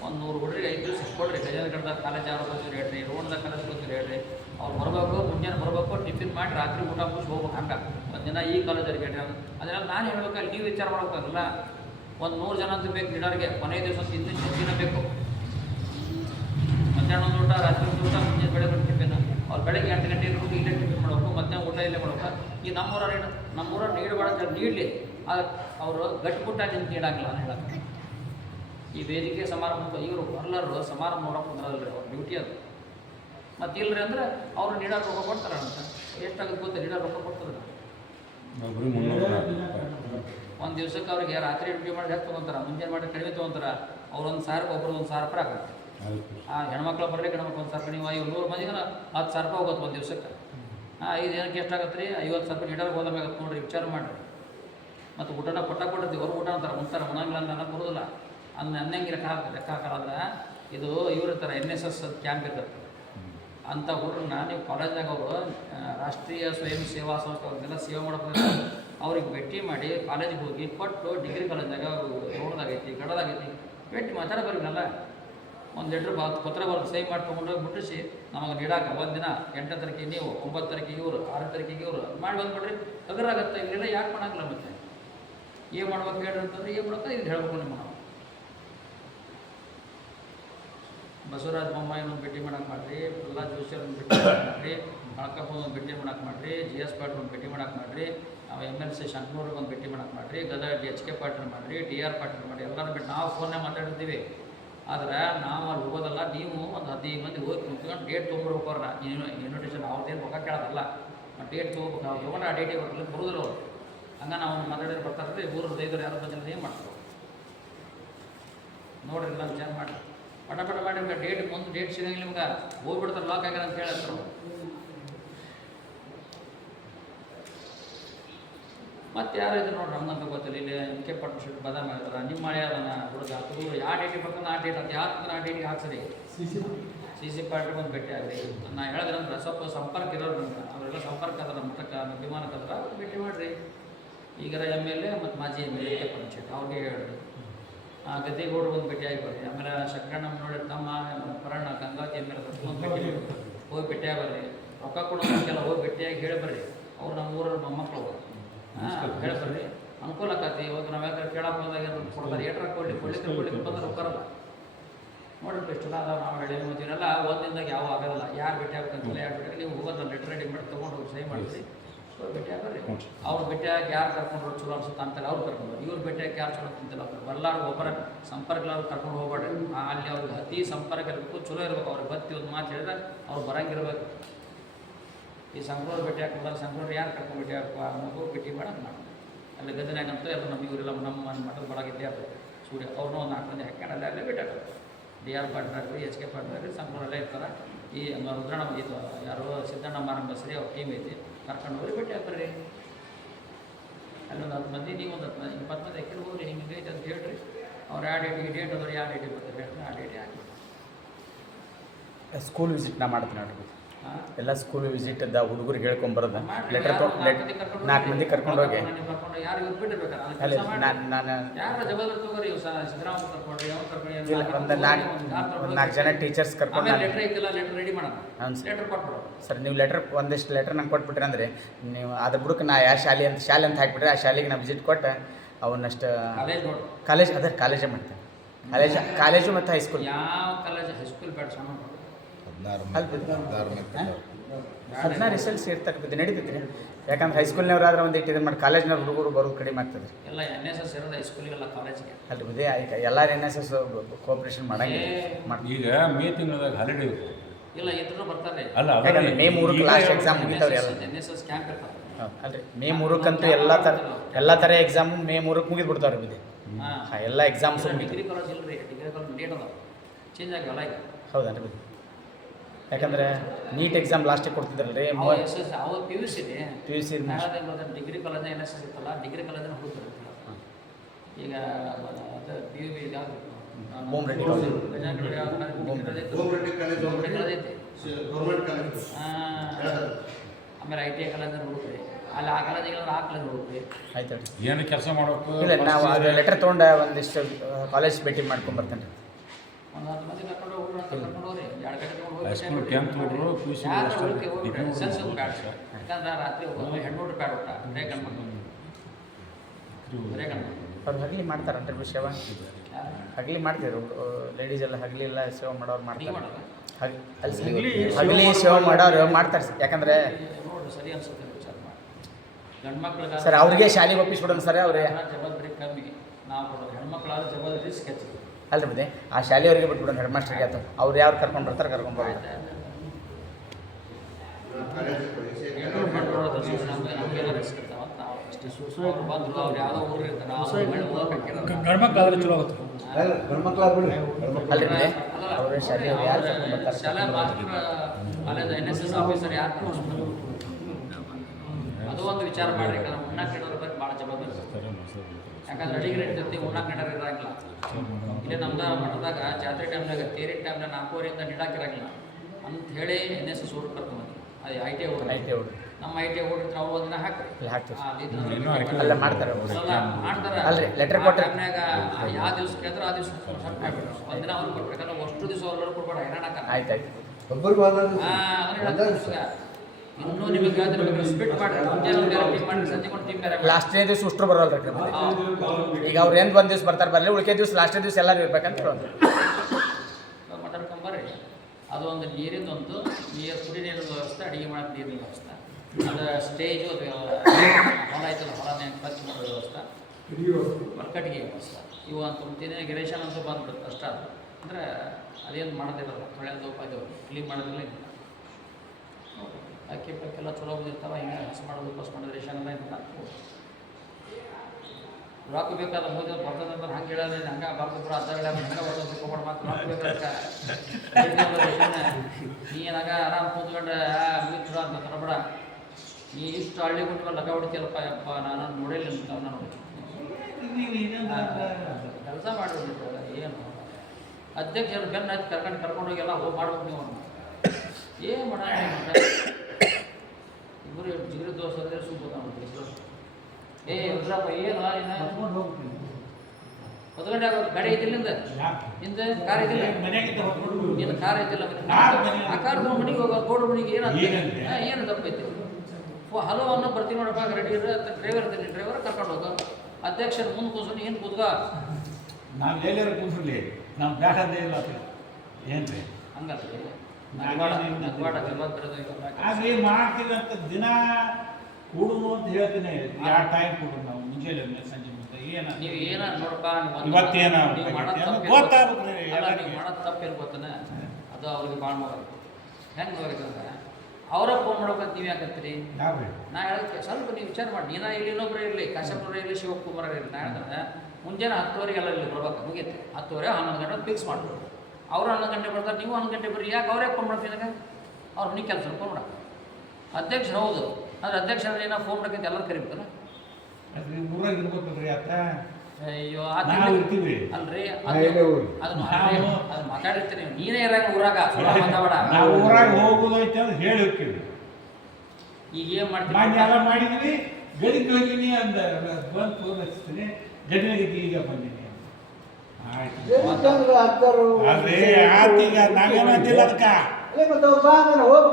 100 ಹುಡ್ರಿಗೆ 5 ದಿವಸ ಕೊಡ್ರಿ ಗಜನಗಢದಾಗ ಕಾಲೇಜ್ ಯಾರು ಬರ್ತೀರಿ ಹೇಳ್ರಿ ರೋಡ್ದಾಗ ಕಾಲೇಜ್ ಬರ್ತೀರಿ ಹೇಳ್ರಿ ಅವ್ರು ಬರಬೇಕು ಮುಂಜಾನೆ ಬರಬೇಕು ಟಿಫಿನ್ ಮಾಡಿ ರಾತ್ರಿ ಊಟ ಮುಗಿಸಿ ಹೋಗ್ಬೇಕು ಹಂಗೆ ಒಂದಿನ ಈ ಕಾಲೇಜಲ್ಲಿ ಹೇಳ್ರಿ ಅದನ್ನೆಲ್ಲ ನಾನು ಹೇಳ್ಬೇಕು ಅಲ್ಲಿ ನೀವು ವಿಚಾರ ಮಾಡ್ಬೇಕಲ್ಲ 100 ಜನ ಅಂತ ಬೇಕು ನೀಡೋರಿಗೆ ಕೊನೆಯ ದಿವಸ ದಿನ ಬೇಕು ಮಧ್ಯಾಹ್ನ ಊಟ ರಾತ್ರಿ ಊಟ ಮುಂಜಾನೆ ಬೆಳಗ್ಗೆ ಟಿಫಿನ್ ಅವ್ರು ಬೆಳಗ್ಗೆ 8 ಗಂಟೆಗೆ ಹೋಗಿ ಇಲ್ಲೇ ಟಿಫಿನ್ ಮಾಡಬೇಕು ಮಧ್ಯಾಹ್ನ ಊಟ ಇಲ್ಲೇ ಮಾಡ್ಬೇಕು ಈ ನಮ್ಮೂರ ನೀಡಬಾರ್ದು ನೀಡಲಿ ಅವರು ಗಟ್ಟಿಪುಟ್ಟ ನಿಂತು ನೀಡಾಗಿಲ್ಲ ನಾನು ಹೇಳಕ್ಕೆ ಈ ವೇದಿಕೆ ಸಮಾರಂಭ ಇವರು ಬರ್ಲರು ಸಮಾರಂಭ ನೋಡೋಕೆ ಬಂದ್ರಲ್ರಿ ಅವ್ರ ಡ್ಯೂಟಿ ಅದು ಮತ್ತು ಇಲ್ಲರಿ ಅಂದ್ರೆ ಅವರು ನೀಡೋರು ರೊಕ್ಕ ಕೊಡ್ತಾರೆ ಅಂತ ಎಷ್ಟಾಗುತ್ತೆ ಗೊತ್ತಾ ನೀಡೋರು ರೊಕ್ಕ ಕೊಡ್ತಾರೆ ಒಂದು ದಿವ್ಸಕ್ಕೆ ಅವ್ರಿಗೆ ರಾತ್ರಿ ಡ್ಯೂಟಿ ಮಾಡಿ ಹೆಚ್ಚು ತೊಗೊಂತಾರೆ ಮುಂಜಾನೆ ಮಾಡಿ ಕಡಿಮೆ ತೊಗೊಂತಾರೆ ಅವ್ರು 1,000 ಒಬ್ಬರು 1,000 ರೂಪಾಯಿ ಆಗುತ್ತೆ ಹೆಣ್ಮಕ್ಳು ಬರಲಿ ಗಂಡ್ಮಕ್ಳು 1,000 ನೀವು 100 ಮಂದಿಗೆ 10,000 ರೂಪಾಯಿ ಹೋಗುತ್ತೆ ಒಂದು ದಿವ್ಸಕ್ಕೆ 5 ಜನಕ್ಕೆ ಎಷ್ಟಾಗತ್ತೆ ರೀ 50,000 ರೂಪಾಯಿ ನೀಡೋರಿಗೆ ಹೋದಾಗತ್ತೆ ನೋಡಿರಿ ವಿಚಾರ ಮಾಡಿರಿ ಮತ್ತು ಊಟನ ಕೊಟ್ಟಿರ್ತೀವಿ ಹೊರ ಊಟ ಅಂತಾರೆ ಮುಂತಾರೆ ಉಣಂಗಿಲ್ಲ ಅಂತ ನನಗೆ ಬರೋದಿಲ್ಲ ಅದನ್ನ ಅನ್ನಂಗೆ ಲೆಕ್ಕ ಹಾಕಲ್ಲ ಇದು ಇವ್ರು ಇರ್ತಾರೆ NSS ಕ್ಯಾಂಪ್ ಇರ್ತದೆ ಅಂಥ ಹುಡುಗರನ್ನ ನೀವು ಕಾಲೇಜ್ನಾಗ ಅವರು ರಾಷ್ಟ್ರೀಯ ಸ್ವಯಂ ಸೇವಾ ಸಂಸ್ಥೆ ಅವ್ರನ್ನೆಲ್ಲ ಸೇವೆ ಮಾಡೋದ್ರಿಂದ ಅವ್ರಿಗೆ ಭೇಟಿ ಮಾಡಿ ಕಾಲೇಜಿಗೆ ಹೋಗಿ ಕೊಟ್ಟು ಡಿಗ್ರಿ ಕಾಲೇಜ್ನಾಗ ರೋಡ್ದಾಗೈತಿ ಗಡದಾಗೈತಿ ಭೇಟಿ ಮಾತಾಡ ಬರೋಲ್ಲ ಒಂದು ಲೆಟ್ರ್ ಪತ್ರ ಬರೋದು ಸಹಿ ಮಾಡಿ ತೊಗೊಂಡೋಗಿ ಮುಟ್ಟಿಸಿ ನಮಗೆ ನೀಡಾಕ ಒಂದಿನ 8ನೇ ತಾರೀಕಿಗೆ ನೀವು 9 ತಾರೀಕಿಗೆ ಇವರು 6ನೇ ತಾರೀಕಿಗೆ ಇವರು ಮಾಡಿ ಬಂದ್ಬಿಡ್ರಿ ಹಗರಾಗತ್ತೆ ಇಲ್ಲೆಲ್ಲ ಯಾಕೆ ಮಾಡಂಗಿಲ್ಲ ಮತ್ತೆ ಏನು ಮಾಡ್ಬೇಕು ಹೇಳ್ರಿ ಅಂತಂದ್ರೆ ಏನು ಮಾಡ್ತಾ ಇದು ಹೇಳ್ಬೇಕು ನಿಮ್ಮ ನಾವು ಬಸವರಾಜ ಬೊಮ್ಮಾಯಿನೊಂದು ಭೇಟಿ ಮಾಡಕ್ಕೆ ಮಾಡಿರಿ, ಪ್ರಹ್ಲಾದ್ ಜೋಶಿಯವ್ರನ್ನ ಭೇಟಿ ಮಾಡಕ್ಕೆ ಮಾಡಿರಿ, ಕಳಕಪ್ಪನ ಭೇಟಿ ಮಾಡಕ್ಕೆ ಮಾಡಿರಿ, GS ಪಾಟೀಲ್ ಒಂದು ಭೇಟಿ ಮಾಡಕ್ಕೆ ಮಾಡಿರಿ, MLC ಶಂಕರೂರಿಗೆ ಒಂದು ಭೇಟಿ ಮಾಡಕ್ಕೆ ಮಾಡಿರಿ, ಗದಗ HK ಪಾಟೀಲ್ ಮಾಡಿರಿ, DR ಪಾಟೀಲ್ ಮಾಡಿ ಎಲ್ಲರೂ ಬಿಟ್ಟು ನಾವು ಫೋನ್ನೇ ಮಾತಾಡಿರ್ತೀವಿ. ಆದ್ರೆ ನಾವು ಅಲ್ಲಿ ಹೋಗೋದಲ್ಲ, ನೀವು ಒಂದು 15 ಮಂದಿ ಹೋಗಿ ಕುಂತ್ಕೊಂಡು ಡೇಟ್ ತೊಗೊಂಡ್ಬರ್ಬೇಕವ್ರ ಇನ್ವಿಟೇಷನ್ ಅವ್ರದ್ದೇನು ರೊಕ್ಕ ಕೇಳೋದಲ್ಲ, ಡೇಟ್ ತೊಗೋಬೇಕು. ಅವ್ರು ತೊಗೊಂಡು ಆ ಡೇಟಿಗೆ ಬರ್ಲಿಕ್ಕೆ ಬರೋದಿಲ್ಲ ಅವರು. ಹಂಗೆ ನಾವು ಮಾತಾಡಿದ್ರೆ ಬರ್ತಾರೆ, ಊರು ದೈವರು ಯಾರು ಬಂದಿಲ್ಲ ಏನು ಮಾಡ್ತಾರೆ ನೋಡ್ರಿ ಎಲ್ಲ ವಿಚಾರ ಮಾಡಿ ಪಟ ಮಾಡಿ ನಿಮ್ಗೆ ಡೇಟ್ ಮುಂದೆ ಡೇಟ್ ಸಿಗಂಗಿಲ್ಲ ನಿಮ್ಗೆ ಹೋಗ್ಬಿಡ್ತಾರೆ ಲಾಕ್ ಆಗ್ಯಾರ ಅಂತ ಹೇಳಿದ್ರು. ಮತ್ತು ಯಾರು ಇದ್ರು ನೋಡ್ರಿ ಹಂಗಂತ ಗೊತ್ತಿಲ್ಲ. ಇಲ್ಲಿ MK ಪಾರ್ಟ್ನರ್ಶಿಪ್ ಬಾದಾಮಿ ಆಗ್ತಾರೆ, ನಿಮ್ಮ ಮಳೆ ಅದನ್ನ ಹುಡುಗ ಹುಡುಗರು ಯಾವ ಡೇಟಿಗೆ ಬರ್ತಾನೆ ಆ ಡೇಟ್ ಅದು ಯಾಕೆ ಆ ಡೇಟಿಗೆ ಹಾಕ್ಸರಿ CC ಪಾರ್ಟಿಗೆ ಒಂದು ಭೇಟಿ ಆಗಲಿ. ನಾನು ಹೇಳಿದ್ರಂದ್ರೆ ಸ್ವಲ್ಪ ಸಂಪರ್ಕ ಇರೋರು ನಮ್ಗೆ ಅವರೆಲ್ಲ ಸಂಪರ್ಕ ಅದರ ಮಟ್ಟಕ್ಕೆ ವಿಮಾನಕ್ಕೆ ಅದರ ಭೇಟಿ ಮಾಡಿರಿ. ಈಗರ MLA ಮತ್ತು ಮಾಜಿ MLA MK ಪಾರ್ಟ್ನರ್ಶಿಪ್ ಅವ್ರಿಗೆ ಹೇಳ್ರಿ. ಗದ್ದೆಗೌಡರು ಒಂದು ಭೇಟಿಯಾಗಿ ಬರ್ರಿ. ಆಮೇಲೆ ಶಂಕರಣ್ಣ ನೋಡಿ ತಮ್ಮ ಪರಣ್ಣ ಗಂಗಾವತಿ MLA ಒಂದು ಭೇಟಿ ಹೋಗಿ ಭೇಟಿಯಾಗಿ ಬರ್ರಿ. ರೊಕ್ಕ ಕೊಡೋದಕ್ಕೆಲ್ಲ ಹೋಗಿ ಭೇಟಿಯಾಗಿ ಹೇಳಿ ಬರ್ರಿ. ಅವ್ರು ನಮ್ಮ ಊರವ್ರ ಮೊಮ್ಮಕ್ಕಳು ಹೇಳಿ ಬರ್ರಿ, ಅನುಕೂಲ ಆಕತಿ. ಇವಾಗ ನಾವು ಯಾಕಂದ್ರೆ ಕೇಳಕ್ಕೆ ಬಂದಾಗ ಕೊಡ್ತಾರೆ, ಏಟ್ರ ಕೊಡ್ಲಿಕ್ಕೆ ಬಂದ್ರೆ ರೊಕ್ಕರಲ್ಲ ನೋಡ್ರಿ. ಇಷ್ಟೆಲ್ಲ ಅದಾವ ನಾವು ಹೇಳಿ ಇವನ್ನೆಲ್ಲ ಓದಿದಾಗ ಯಾವ ಆಗೋದಿಲ್ಲ. ಯಾರು ಭೇಟಿ ಆಗ್ಬೇಕಂತಿಲ್ಲ, ಯಾರು ಭೇಟಿ ನೀವು ಹೋಗೋದು ಲೆಟ್ರ್ ರೆಡಿ ಮಾಡಿ ತೊಗೊಂಡು ಹೋಗಿ ಸಹಿ ಮಾಡಿಸಿ ಭೇಟಿಯಾಗಿ ಬರ್ರಿ. ಅವ್ರು ಭೇಟಿಯಾಗಿ ಯಾರು ಕರ್ಕೊಂಡು ಚಲೋ ಅನ್ಸುತ್ತೆ ಅಂತಾರೆ ಅವ್ರು ಕರ್ಕೊಂಡು, ಇವ್ರು ಭೇಟಿಯಾಗಿ ಯಾರು ಚಲೋ ಅಂತಿಲ್ಲ ಅವ್ರು ಎಲ್ಲರೂ ಒಬ್ಬರ ಸಂಪರ್ಕ ಕರ್ಕೊಂಡು ಹೋಗ್ಬೇಡ್ರಿ. ಅಲ್ಲಿ ಅವ್ರಿಗೆ ಅತಿ ಸಂಪರ್ಕ ಇರಬೇಕು, ಚಲೋ ಇರ್ಬೇಕು. ಅವ್ರಿಗೆ ಬತ್ತಿ ಒಂದು ಮಾತು ಹೇಳಿದ್ರೆ ಅವ್ರು ಬರಂಗಿರ್ಬೇಕು. ಈ ಸಂಕ್ರೂರು ಭೇಟಿ ಹಾಕಿದ್ರೆ ಸಂಕ್ರೂರು ಯಾರು ಕರ್ಕೊಂಡು ಭೇಟಿ ಹಾಕುವ ಮಗು ಭೇಟಿ ಮಾಡೋದು ಮಾಡಿ ಅಲ್ಲಿ ಗದನಾಗಂತ ಎಲ್ಲ ನಮ್ಮ ಇವರೆಲ್ಲ ನಮ್ಮ ಮಠದ ಒಳಗಿದ್ದೇ ಅದು ಸೂರ್ಯ ಅವ್ರನ್ನೂ ಒಂದು 4 ಮಂದಿ ಹಾಕ್ಕೊಂಡು ಅಲ್ಲೇ ಭೇಟಿ ಹಾಕೋದು. DR ಪಾಟೀಲ್ ಆಗ್ರಿ, HK ಪಾಟೀಲ್ ಆಗ್ರಿ, ಸಂಕ್ರೂರಲ್ಲೇ ಇರ್ತಾರೆ. ಈ ರುದ್ರಣ ಇದು ಯಾರು ಸಿದ್ದಣ್ಣ ಮಾರಂ ಬಸ್ರಿ ಅವ್ರ ಟೀಮ್ ಐತಿ, ಕರ್ಕೊಂಡು ಹೋಗಿ ಭೇಟಿ ಹಾಕ್ರಿ. ಅಲ್ಲೊಂದು 10 ಮಂದಿ ನೀವು ಒಂದು 20 ಮಂದಿ ಹಾಕಿರಿ ಹೋಗ್ರಿ. ಹಿಂಗೆ ಐತೆ ಅಂತ ಹೇಳ್ರಿ. ಅವ್ರು ಯಾವ ಡೇಟಿಗೆ ಡೇಟ್ ಅದ್ರಿ ಯಾವ ಡೇಟಿಗೆ ಬರ್ತಾರೆ ಆ ಡೇಟಿಗೆ ಹಾಕಿ ಸ್ಕೂಲ್ ವಿಸಿಟ್ ನಾ ಮಾಡ್ತೀನಿ ನೋಡ್ರಿ. ಎಲ್ಲ ಸ್ಕೂಲ್ ವಿಸಿಟ್ ಅದ ಹುಡುಗರಿಗೆ ಹೇಳ್ಕೊಂಬರೋದು ಲೆಟರ್ 4 ಮಂದಿ ಕರ್ಕೊಂಡು ಹೋಗಿ ಯಾರು ಇವ್ರು ಬಿಟ್ಟಿರ್ಬೇಕಾರೆ ಅಲ್ಲಿ ನಾನು ಯಾರು ಜಬರ್ದಸ್ತ್ ತಗೋರಿ ಸಿದ್ದರಾಮಯ್ಯ ಕರ್ಕೊಂಡ್ರಿ ಅವ್ರು ಕರ್ಕೊಂಡು ಒಂದು 4 ಜನ ಟೀಚರ್ಸ್ ಕರ್ಕೊಂಡು ಲೆಟರ್ ಐತಿಲ್ಲ ಲೆಟರ್ ರೆಡಿ ಮಾಡೋಣ. ಲೆಟರ್ ಕೊಟ್ಬಿಡು ಸರ್. ನೀವು ಒಂದಿಷ್ಟು ಲೆಟರ್ ನಂಗೆ ಕೊಟ್ಬಿಟ್ರಿ ಅಂದರೆ ನೀವು ಅದ್ರ ಬುಡಕ್ಕೆ ನಾ ಯಾವ ಶಾಲೆ ಅಂತ ಹಾಕ್ಬಿಟ್ರೆ ಆ ಶಾಲೆಗೆ ನಾ ವಿಸಿಟ್ ಕೊಟ್ಟು ಅವನ್ನಷ್ಟು ಕಾಲೇಜ್ ಅದೇ ಕಾಲೇಜೇ ಮಾಡ್ತೇನೆ. ಕಾಲೇಜು ಮತ್ತು ಹೈಸ್ಕೂಲ್. ಯಾವ ಕಾಲೇಜ್ ಹೈಸ್ಕೂಲ್ ಬೇಡ ಸಣ್ಣ 16 ರಿಸಲ್ಟ್ಸ್ ಇರ್ತಕ್ಕಂಥದ್ದು ನಡೀತೈತಿ. ಯಾಕಂದ್ರೆ ಹೈಸ್ಕೂಲ್ನವ್ರು ಆದ್ರೆ ಒಂದು ಇಟ್ಟಿದ್ದು ಮಾಡಿ ಕಾಲೇಜ್ನವ್ರು ಹುಡುಗರು ಬರೋದು ಕಡಿಮೆ ಆಗ್ತದೆ. ಎಲ್ಲ NSS ಇರೋದು ಹೈಸ್ಕೂಲಿಗೆಲ್ಲ ಕಾಲೇಜಿಗೆ ಅಲ್ರಿ ಬುದೇ ಎಲ್ಲರೂ NSS ಕೋಆಪ್ರೇಷನ್ ಮಾಡಂಗಿಲ್ಲ. ಈಗ ಮೇ ತಿಂಗಳದಾಗ ಹಾಲಿಡೇ ಇರುತ್ತೆ. ಇಲ್ಲ ಇದ್ರೂ ಬರ್ತಾರೆ. ಅಲ್ಲ ಯಾಕಂದ್ರೆ May 3ಕ್ಕೆ ಲಾಸ್ಟ್ ಎಕ್ಸಾಮ್ ಮುಗಿತಾವ್ರಿ ಎಲ್ಲ. NSS ಕ್ಯಾಂಪ್ ಇರ್ತಾರೆ. ಅಲ್ರಿ May 3ಕ್ಕಂತೂ ಎಲ್ಲ ಥರ ಎಕ್ಸಾಮ್ May 3ಕ್ಕೆ ಮುಗಿದು ಬಿಡ್ತಾವ್ರಿ ಬುದೇ. ಎಲ್ಲ ಎಕ್ಸಾಮ್ಸ್ ಡಿಗ್ರಿ ಕಾಲೇಜ್ ಇಲ್ಲರಿ, ಡಿಗ್ರಿ ಕಾಲೇಜ್ ಡೇಟ್ ಅದ ಚೇಂಜ್ ಆಗಿಲ್ಲ ಈಗ. ಹೌದನ್ರಿ ಬುದೇ. ಯಾಕಂದ್ರೆ ನೀಟ್ ಎಕ್ಸಾಮ್ ಲಾಸ್ಟಿಗೆ ಕೊಡ್ತಿದ್ರಲ್ರಿ ಅವಾಗ PUC ಡಿಗ್ರಿ ಕಾಲೇಜ್ NSS ಇತ್ತಲ್ಲ, ಡಿಗ್ರಿ ಕಾಲೇಜ್ ಹುಡುಕ್ತಿರ್ತಿಲ್ಲ. ಈಗ ಅದು PUB ಯಾವುದು ಬೋಮ್ರೆಡ್ಡಿ ಆಮೇಲೆ ITI ಕಾಲೇಜ್ ಹುಡುಕ್ರಿ. ಅಲ್ಲಿ ಆ ಕಾಲೇಜಿಗೆಲ್ಲ ಆ ಕಾಲೇಜ್ ಹುಡುಕ್ರಿ. ಆಯ್ತು ಏನು ಕೆಲಸ ಮಾಡೋಕ್ಕೂ ಇಲ್ಲ. ನಾವು ಅದು ಲೆಟರ್ ತೊಗೊಂಡು ಒಂದಿಷ್ಟು ಕಾಲೇಜ್ ಭೇಟಿ ಮಾಡ್ಕೊಂಡು ಬರ್ತೇನೆ ರೀ. ಒಂದು 10 ಮಂದಿ ಕರ್ಕೊಂಡು ಹೋಗ್ರಿ ಅಂತ ಕರ್ಕೊಂಡು ಹೋಗ್ರಿ. 2 ಗಂಟೆ ತೊಗೊಂಡು ಹೈಸ್ಕೂಲ್ ಕ್ಯಾಂಪ್ ನೋಡ್ರು PUC ಯಾಕಂದ್ರೆ ರಾತ್ರಿ ಹೆಣ್ಮಕ್ಳು ಬ್ಯಾಡ ಊಟ ಬರೇ ಗಂಡ್ಮಕ್ಳು ಅವ್ರು ಹಗಲಿ ಮಾಡ್ತಾರನ್ರಿ ಸೇವೆ. ಹಗಲಿ ಮಾಡ್ತೀರಿ ಲೇಡೀಸ್ ಎಲ್ಲ ಹಗಲಿ ಎಲ್ಲ ಸೇವೆ ಮಾಡೋರು ಮಾಡ್ತಾರೆ. ಹಗಲಿ ಸೇವೆ ಮಾಡೋರು ಮಾಡ್ತಾರೆ ಸರ್. ಯಾಕಂದ್ರೆ ನೋಡ್ರಿ ಸರಿ ಅನ್ಸುತ್ತೆ ವಿಚಾರ ಮಾಡಿ. ಗಂಡ್ಮಕ್ಳಿಗೆ ಸರ್ ಅವ್ರಿಗೆ ಶಾಲೆಗೆ ಒಪ್ಪಿಸ್ಬಿಡೋಣ ಸರ್. ಅವ್ರೆ ಜವಾಬ್ದಾರಿ ಕಮ್ಮಿ ನಾವು ಕೊಡೋದು, ಹೆಣ್ಮಕ್ಳಾದ್ರೆ ಜವಾಬ್ದಾರಿ ಸ್ಕೆಚ್ ಅಲ್ರಿ ಬುದೇ ಆ ಶಾಲೆಯವರಿಗೆ ಬಿಟ್ಬಿಡೋಣ. ಹೆಡ್ ಮಾಸ್ಟರ್ಗೆ ಆಯ್ತು ಅವ್ರು ಯಾರು ಕರ್ಕೊಂಡು ಬರ್ತಾರೆ ಕರ್ಕೊಂಡು ಬರ್ತಾರೆ. ಗಂಡ್ಮಕ್ಳಾದ್ರೆ ಚಲೋ ಆಗುತ್ತೆ. ಗಂಡ್ಮಕ್ಳಾಗ್ಬಿಡ್ರಿ. ಅಲ್ರಿ ಬುದೇ ಅವ್ರ ಶಾಲೆಯವ್ರು ಯಾರು ಕರ್ಕೊಂಡು ಬರ್ತಾರೆ. ಶಾಲಾ ಮಾಸ್ಟರ್ ಕಾಲೇಜ್ NSS ಆಫೀಸರ್ ಯಾರು ಕರ್ಕೊಂಡು ಅದು ಒಂದು ವಿಚಾರ ಮಾಡಿರಿ. ಯಾಕಂದ್ರೆ ಉಣ್ಣಾಕ್ ನೀಡೋದ್ರ ಬಗ್ಗೆ ಭಾಳ ಜವಾಬ್ದಾರಿ. ಯಾಕಂದ್ರೆ ಅಡಿಗೆ ಇರ್ತೈತಿ, ಉಣ್ಣಾಕ್ ನೀಡೋರು ಇರಂಗಿಲ್ಲ. ಇಲ್ಲಿ ನಮ್ದು ಮಠದಾಗ ಜಾತ್ರೆ ಟೈಮ್ನಾಗ ತೇರಿನ ಟೈಮ್ನಾಗ 4 ಗಂಟೆಯಿಂದ ನೀಡಾಕಿರಂಗಿಲ್ಲ. ಅಂತ ಹೇಳಿ NSS ಹುಡುಗ ಕರ್ಕೊಂಡ್ಬಂದು ಅದು ಐ ಟಿ ಹುಡುಗ ಹುಡುಗ ನಮ್ಮ ಐ ಟಿ ಹುಡುಗ ಅವ್ರು ಒಂದಿನ ಹಾಕ್ರಿ ಇಲ್ಲಿ ಹಾಕ್ತೀವಿ ಮಾಡ್ತಾರೆ ಅಲ್ಲ ಮಾಡ್ತಾರೆ ಅಲ್ರಿ ಲೆಟರ್ ಕೊಟ್ಟರೆ ಯಾವ ದಿವಸ ಕೇಳಿದ್ರೆ ಆ ದಿವಸ ಒಂದಿನ ಅವ್ರು ಕೊಡ್ಬೇಕಲ್ಲ ಅಷ್ಟು ದಿವಸ ಅವ್ರು ಕೊಡ್ಬೇಡ ಹೈರಾಣ ಆಯ್ತು ಆಯ್ತು ಒಬ್ಬರಿಗೆ ಇನ್ನೂ ನಿಮಗೆ ಸ್ಪಿಟ್ ಮಾಡಿ ಟೀಮ್ ಮಾಡಿ ಸಂಜೆ ಕೊಟ್ಟು ಟೀಮ್ ಬೇರೆ ಲಾಸ್ಟ್ನೇ ದಿವಸ ಉಷ್ಟ್ರು ಬರೋಲ್ಲ ರೀ ಈಗ ಅವ್ರು ಏನು ಒಂದು ದಿವಸ ಬರ್ತಾರೆ ಬರಲಿ ಉಳಿಕೆ ದಿವಸ ಲಾಸ್ಟ್ನೇ ದಿವಸ ಎಲ್ಲರೂ ಇರ್ಬೇಕಂತ ಹೇಳೋದು ಮಾತಾಡ್ಕೊಂಬರ್ರಿ ಅದು ಒಂದು ನೀರಿಂದೊಂದು ಕುಡಿ ನೀರಿನ ವ್ಯವಸ್ಥೆ ಅಡುಗೆ ಮಾಡೋಕ್ಕೆ ನೀರಿನ ವ್ಯವಸ್ಥೆ ಅದು ಸ್ಟೇಜು ಅದು ಹೊಲ ಆಯ್ತಲ್ಲ ಹೊಲನೇ ಖರ್ಚು ಮಾಡೋ ವ್ಯವಸ್ಥೆ ಕಟ್ಟಿಗೆ ವ್ಯವಸ್ಥೆ ಇವು ಅಂತ ಮುಂದಿನ ಗಿರೇಶನ್ ಅಂತೂ ಬಂದ್ಬಿಡುತ್ತೆ ಅಷ್ಟ ಅದು ಅಂದರೆ ಅದೇನು ಮಾಡೋದಿಲ್ಲ ತೊಳೆಯೋದು ಅದು ಕ್ಲೀನ್ ಮಾಡೋದಿಲ್ಲ ಅಕ್ಕಿ ಪಕ್ಕೆಲ್ಲ ಚಲೋ ಬಂದಿರ್ತಾವೆ ಹಿಂಗೆ ಹಸು ಮಾಡೋದು ಉಪವಾಸ ಮಾಡೋದು ರೇಷನ್ ಎಲ್ಲ ಇಲ್ಲ ರೊಕ್ಕ ಬೇಕಾದ ಹೋದ ಬರ್ತದಂದ್ರೆ ಹಂಗೆ ಹೇಳೋದು ಹಂಗೆ ಬರ್ತಿದ್ರು ಅರ್ಧ ಹಂಗೆ ಬರ್ತದೆ ತಿಳ್ಕೊಬಾರ್ದು ಮತ್ತು ರೊಕ್ಕ ಬೇಕಾದ್ರೆ ನೀ ಏನಾಗ ಆರಾಮ್ ಕೂತ್ಕೊಂಡು ಮುಗಿದ್ರು ಅಂತ ತರಬೇಡ ನೀ ಇಷ್ಟು ಹಳ್ಳಿ ಕೊಟ್ಟು ಲಗ ಹೊಡಿತೀಯಲ್ಲಪ್ಪ ಯಪ್ಪ ನಾನು ನೋಡಿಲ್ಲ ಅಂತ ನಾನು ಕೆಲಸ ಮಾಡಿಬಿಟ್ಟು ಏನು ಅಧ್ಯಕ್ಷರು ಬೆನ್ನ ಹತ್ತಿ ಕರ್ಕೊಂಡೋಗೆಲ್ಲ ಹೋಗಿ ಮಾಡ್ಬೇಕು ನೀವು ಏನು ಮಾಡೋಣ ಇಬ್ಬರು ಜಿಗಿರಿ ದೋಸೆ ಸುಬ್ಬ ಏ ರುದ್ರಪ್ಪ ಏನು ಹೊತ್ಕೊಂಡೆ ಗಾಡಿ ಐತಿಲ್ಲಿಂದ ಹಿಂದೆ ಕಾರ್ ಐತಿಲ್ಲ ನಿನ್ನ ಕಾರ್ ಐತಿಲ್ಲ ಆ ಕಾರ್ ಮನೆಗೆ ಹೋಗೋ ಗೋಡು ಮನೆಗೆ ಏನು ತಪ್ಪೈತಿ ಹಲೋ ಅನ್ನೋ ಬರ್ತೀನಿ ನೋಡಪ್ಪ ರೆಡಿ ಡ್ರೈವರ್ ಇದ್ದೀನಿ ಡ್ರೈವರ್ ಕರ್ಕೊಂಡು ಹೋಗೋ ಅಧ್ಯಕ್ಷರ ಮುಂದೆ ಕೂರ್ಸೋನು ಏನು ಕೂತ್ಕೋ ನಾವು ಎಲ್ಲಾರ ಕೂರ್ಸಲಿ ನಮ್ಮ ಬ್ಯಾಟದೇ ಇಲ್ಲ ಏನ್ರಿ ಹಂಗಲ್ರಿ ನಗ್ವಾಡ ಜವಾಬ್ದಾರಿ ಆದ್ರೆ ಮಾಡ್ತೀವಿ ಅಂತ ದಿನ ಕೂಡುನು ಅಂತ ಹೇಳ್ತೀನಿ ಯಾವ ಟೈಮ್ ಕೊಡು ನಾವು ಮುಂಜಾನೆ ಸಂಜೆ ಮುಂದೆ ಏನ ನೀವು ಏನ ನೋಡಪ್ಪ ಇವತ್ತೇನ ಗೊತ್ತಾಗ್ಬೇಕ್ರಿ ನೀವು ಮಾಡೋದು ತಪ್ಪೇನು ಗೊತ್ತಾನೆ ಅದು ಅವ್ರಿಗೆ ಭಾಳ ನೋಡಬೇಕು ಹೆಂಗೆ ನೋಡ್ಬೇಕಂದ್ರೆ ಅವರ ಫೋನ್ ಮಾಡ್ಬೇಕಂತ ನೀವು ಯಾಕಂತೀರಿ ಯಾವ್ರಿ ನಾ ಹೇಳಕ್ಕೆ ಸ್ವಲ್ಪ ನೀವು ವಿಚಾರ ಮಾಡಿ ನೀನು ಇಲ್ಲಿ ಇನ್ನೊಬ್ಬರು ಇರಲಿ ಕಾಶ್ಯಪುರ ಇರಲಿ ಶಿವಕುಮಾರ ಇರಲಿ ನಾ ಹೇಳಿದ್ರೆ ಮುಂಜಾನೆ 10 ಎಲ್ಲ ಇಲ್ಲಿ ಬರ್ಬೇಕು ಮುಗೀತು 10 11 ಗಂಟೆ ಫಿಕ್ಸ್ ಮಾಡ್ಬೇಕು ಅವರು 11 ಗಂಟೆ ಬರ್ತಾರೆ ನೀವು 11 ಗಂಟೆ ಬರ್ರಿ ಯಾಕೆ ಅವರೇ ಫೋನ್ ಮಾಡ್ತೀನಿ ನನಗೆ ಅವ್ರು ಮನೆ ಕೆಲಸ ಫೋನ್ ಮಾಡಕ್ಕೆ ಅಧ್ಯಕ್ಷರು ಹೌದು ಅಂದ್ರೆ ಅಧ್ಯಕ್ಷರು ಏನೋ ಫೋನ್ ಮಾಡಕ್ಕೆ ಎಲ್ಲರೂ ಕರಿಬೇಕಲ್ಲ ಅದ್ರಿ ಊರಾಗ ಇರ್ಬೇಕಲ್ರಿ ಅತ್ತ ಅಯ್ಯೋ ನಾವು ಇರ್ತೀವಿ ಅಲ್ರಿ ಅದನ್ನ ಮಾತಾಡಿರ್ತೀರಿ ನೀನೇ ಇರಾಗ ಊರಾಗ ಮಾತಾಡ ನಾವು ಊರಾಗ ಹೋಗೋದೈತೆ ಅಂತ ಹೇಳಿ ಹೋಗ್ತೀವಿ ಈಗ ಏನು ಮಾಡ್ತೀವಿ ಮಾನ್ಯ ಎಲ್ಲ ಮಾಡಿದ್ವಿ ಗಡಿಗೆ ಹೋಗಿನಿ ಅಂದ ಬಂದು ಫೋನ್ ಹಚ್ತೀನಿ ಗಡಿಗೆ ಈಗ ಬಂದೀನಿ ಆಯ್ತು ಅದೇ ಆತೀಗ ನಾವೇನಂತಿಲ್ಲ ಅದಕ್ಕ ಹೋಗು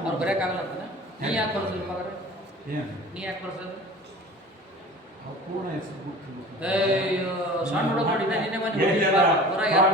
ಅವ್ರು ಬರೋಕ್ಕಾಗಲ್ಲ ನೀ ಯಾಕೆ ಕಳಿಸ್ಲಿಲ್ಲ ನೀ ಯಾಕೆ ಕಳ್ಸೋದು ಅಯ್ಯೋ ಸಣ್ಣ ಹುಡುಗ ನೋಡಿ ನಿನ್ನೆ ಮನೆ ಊರಾಗ ಯಾರು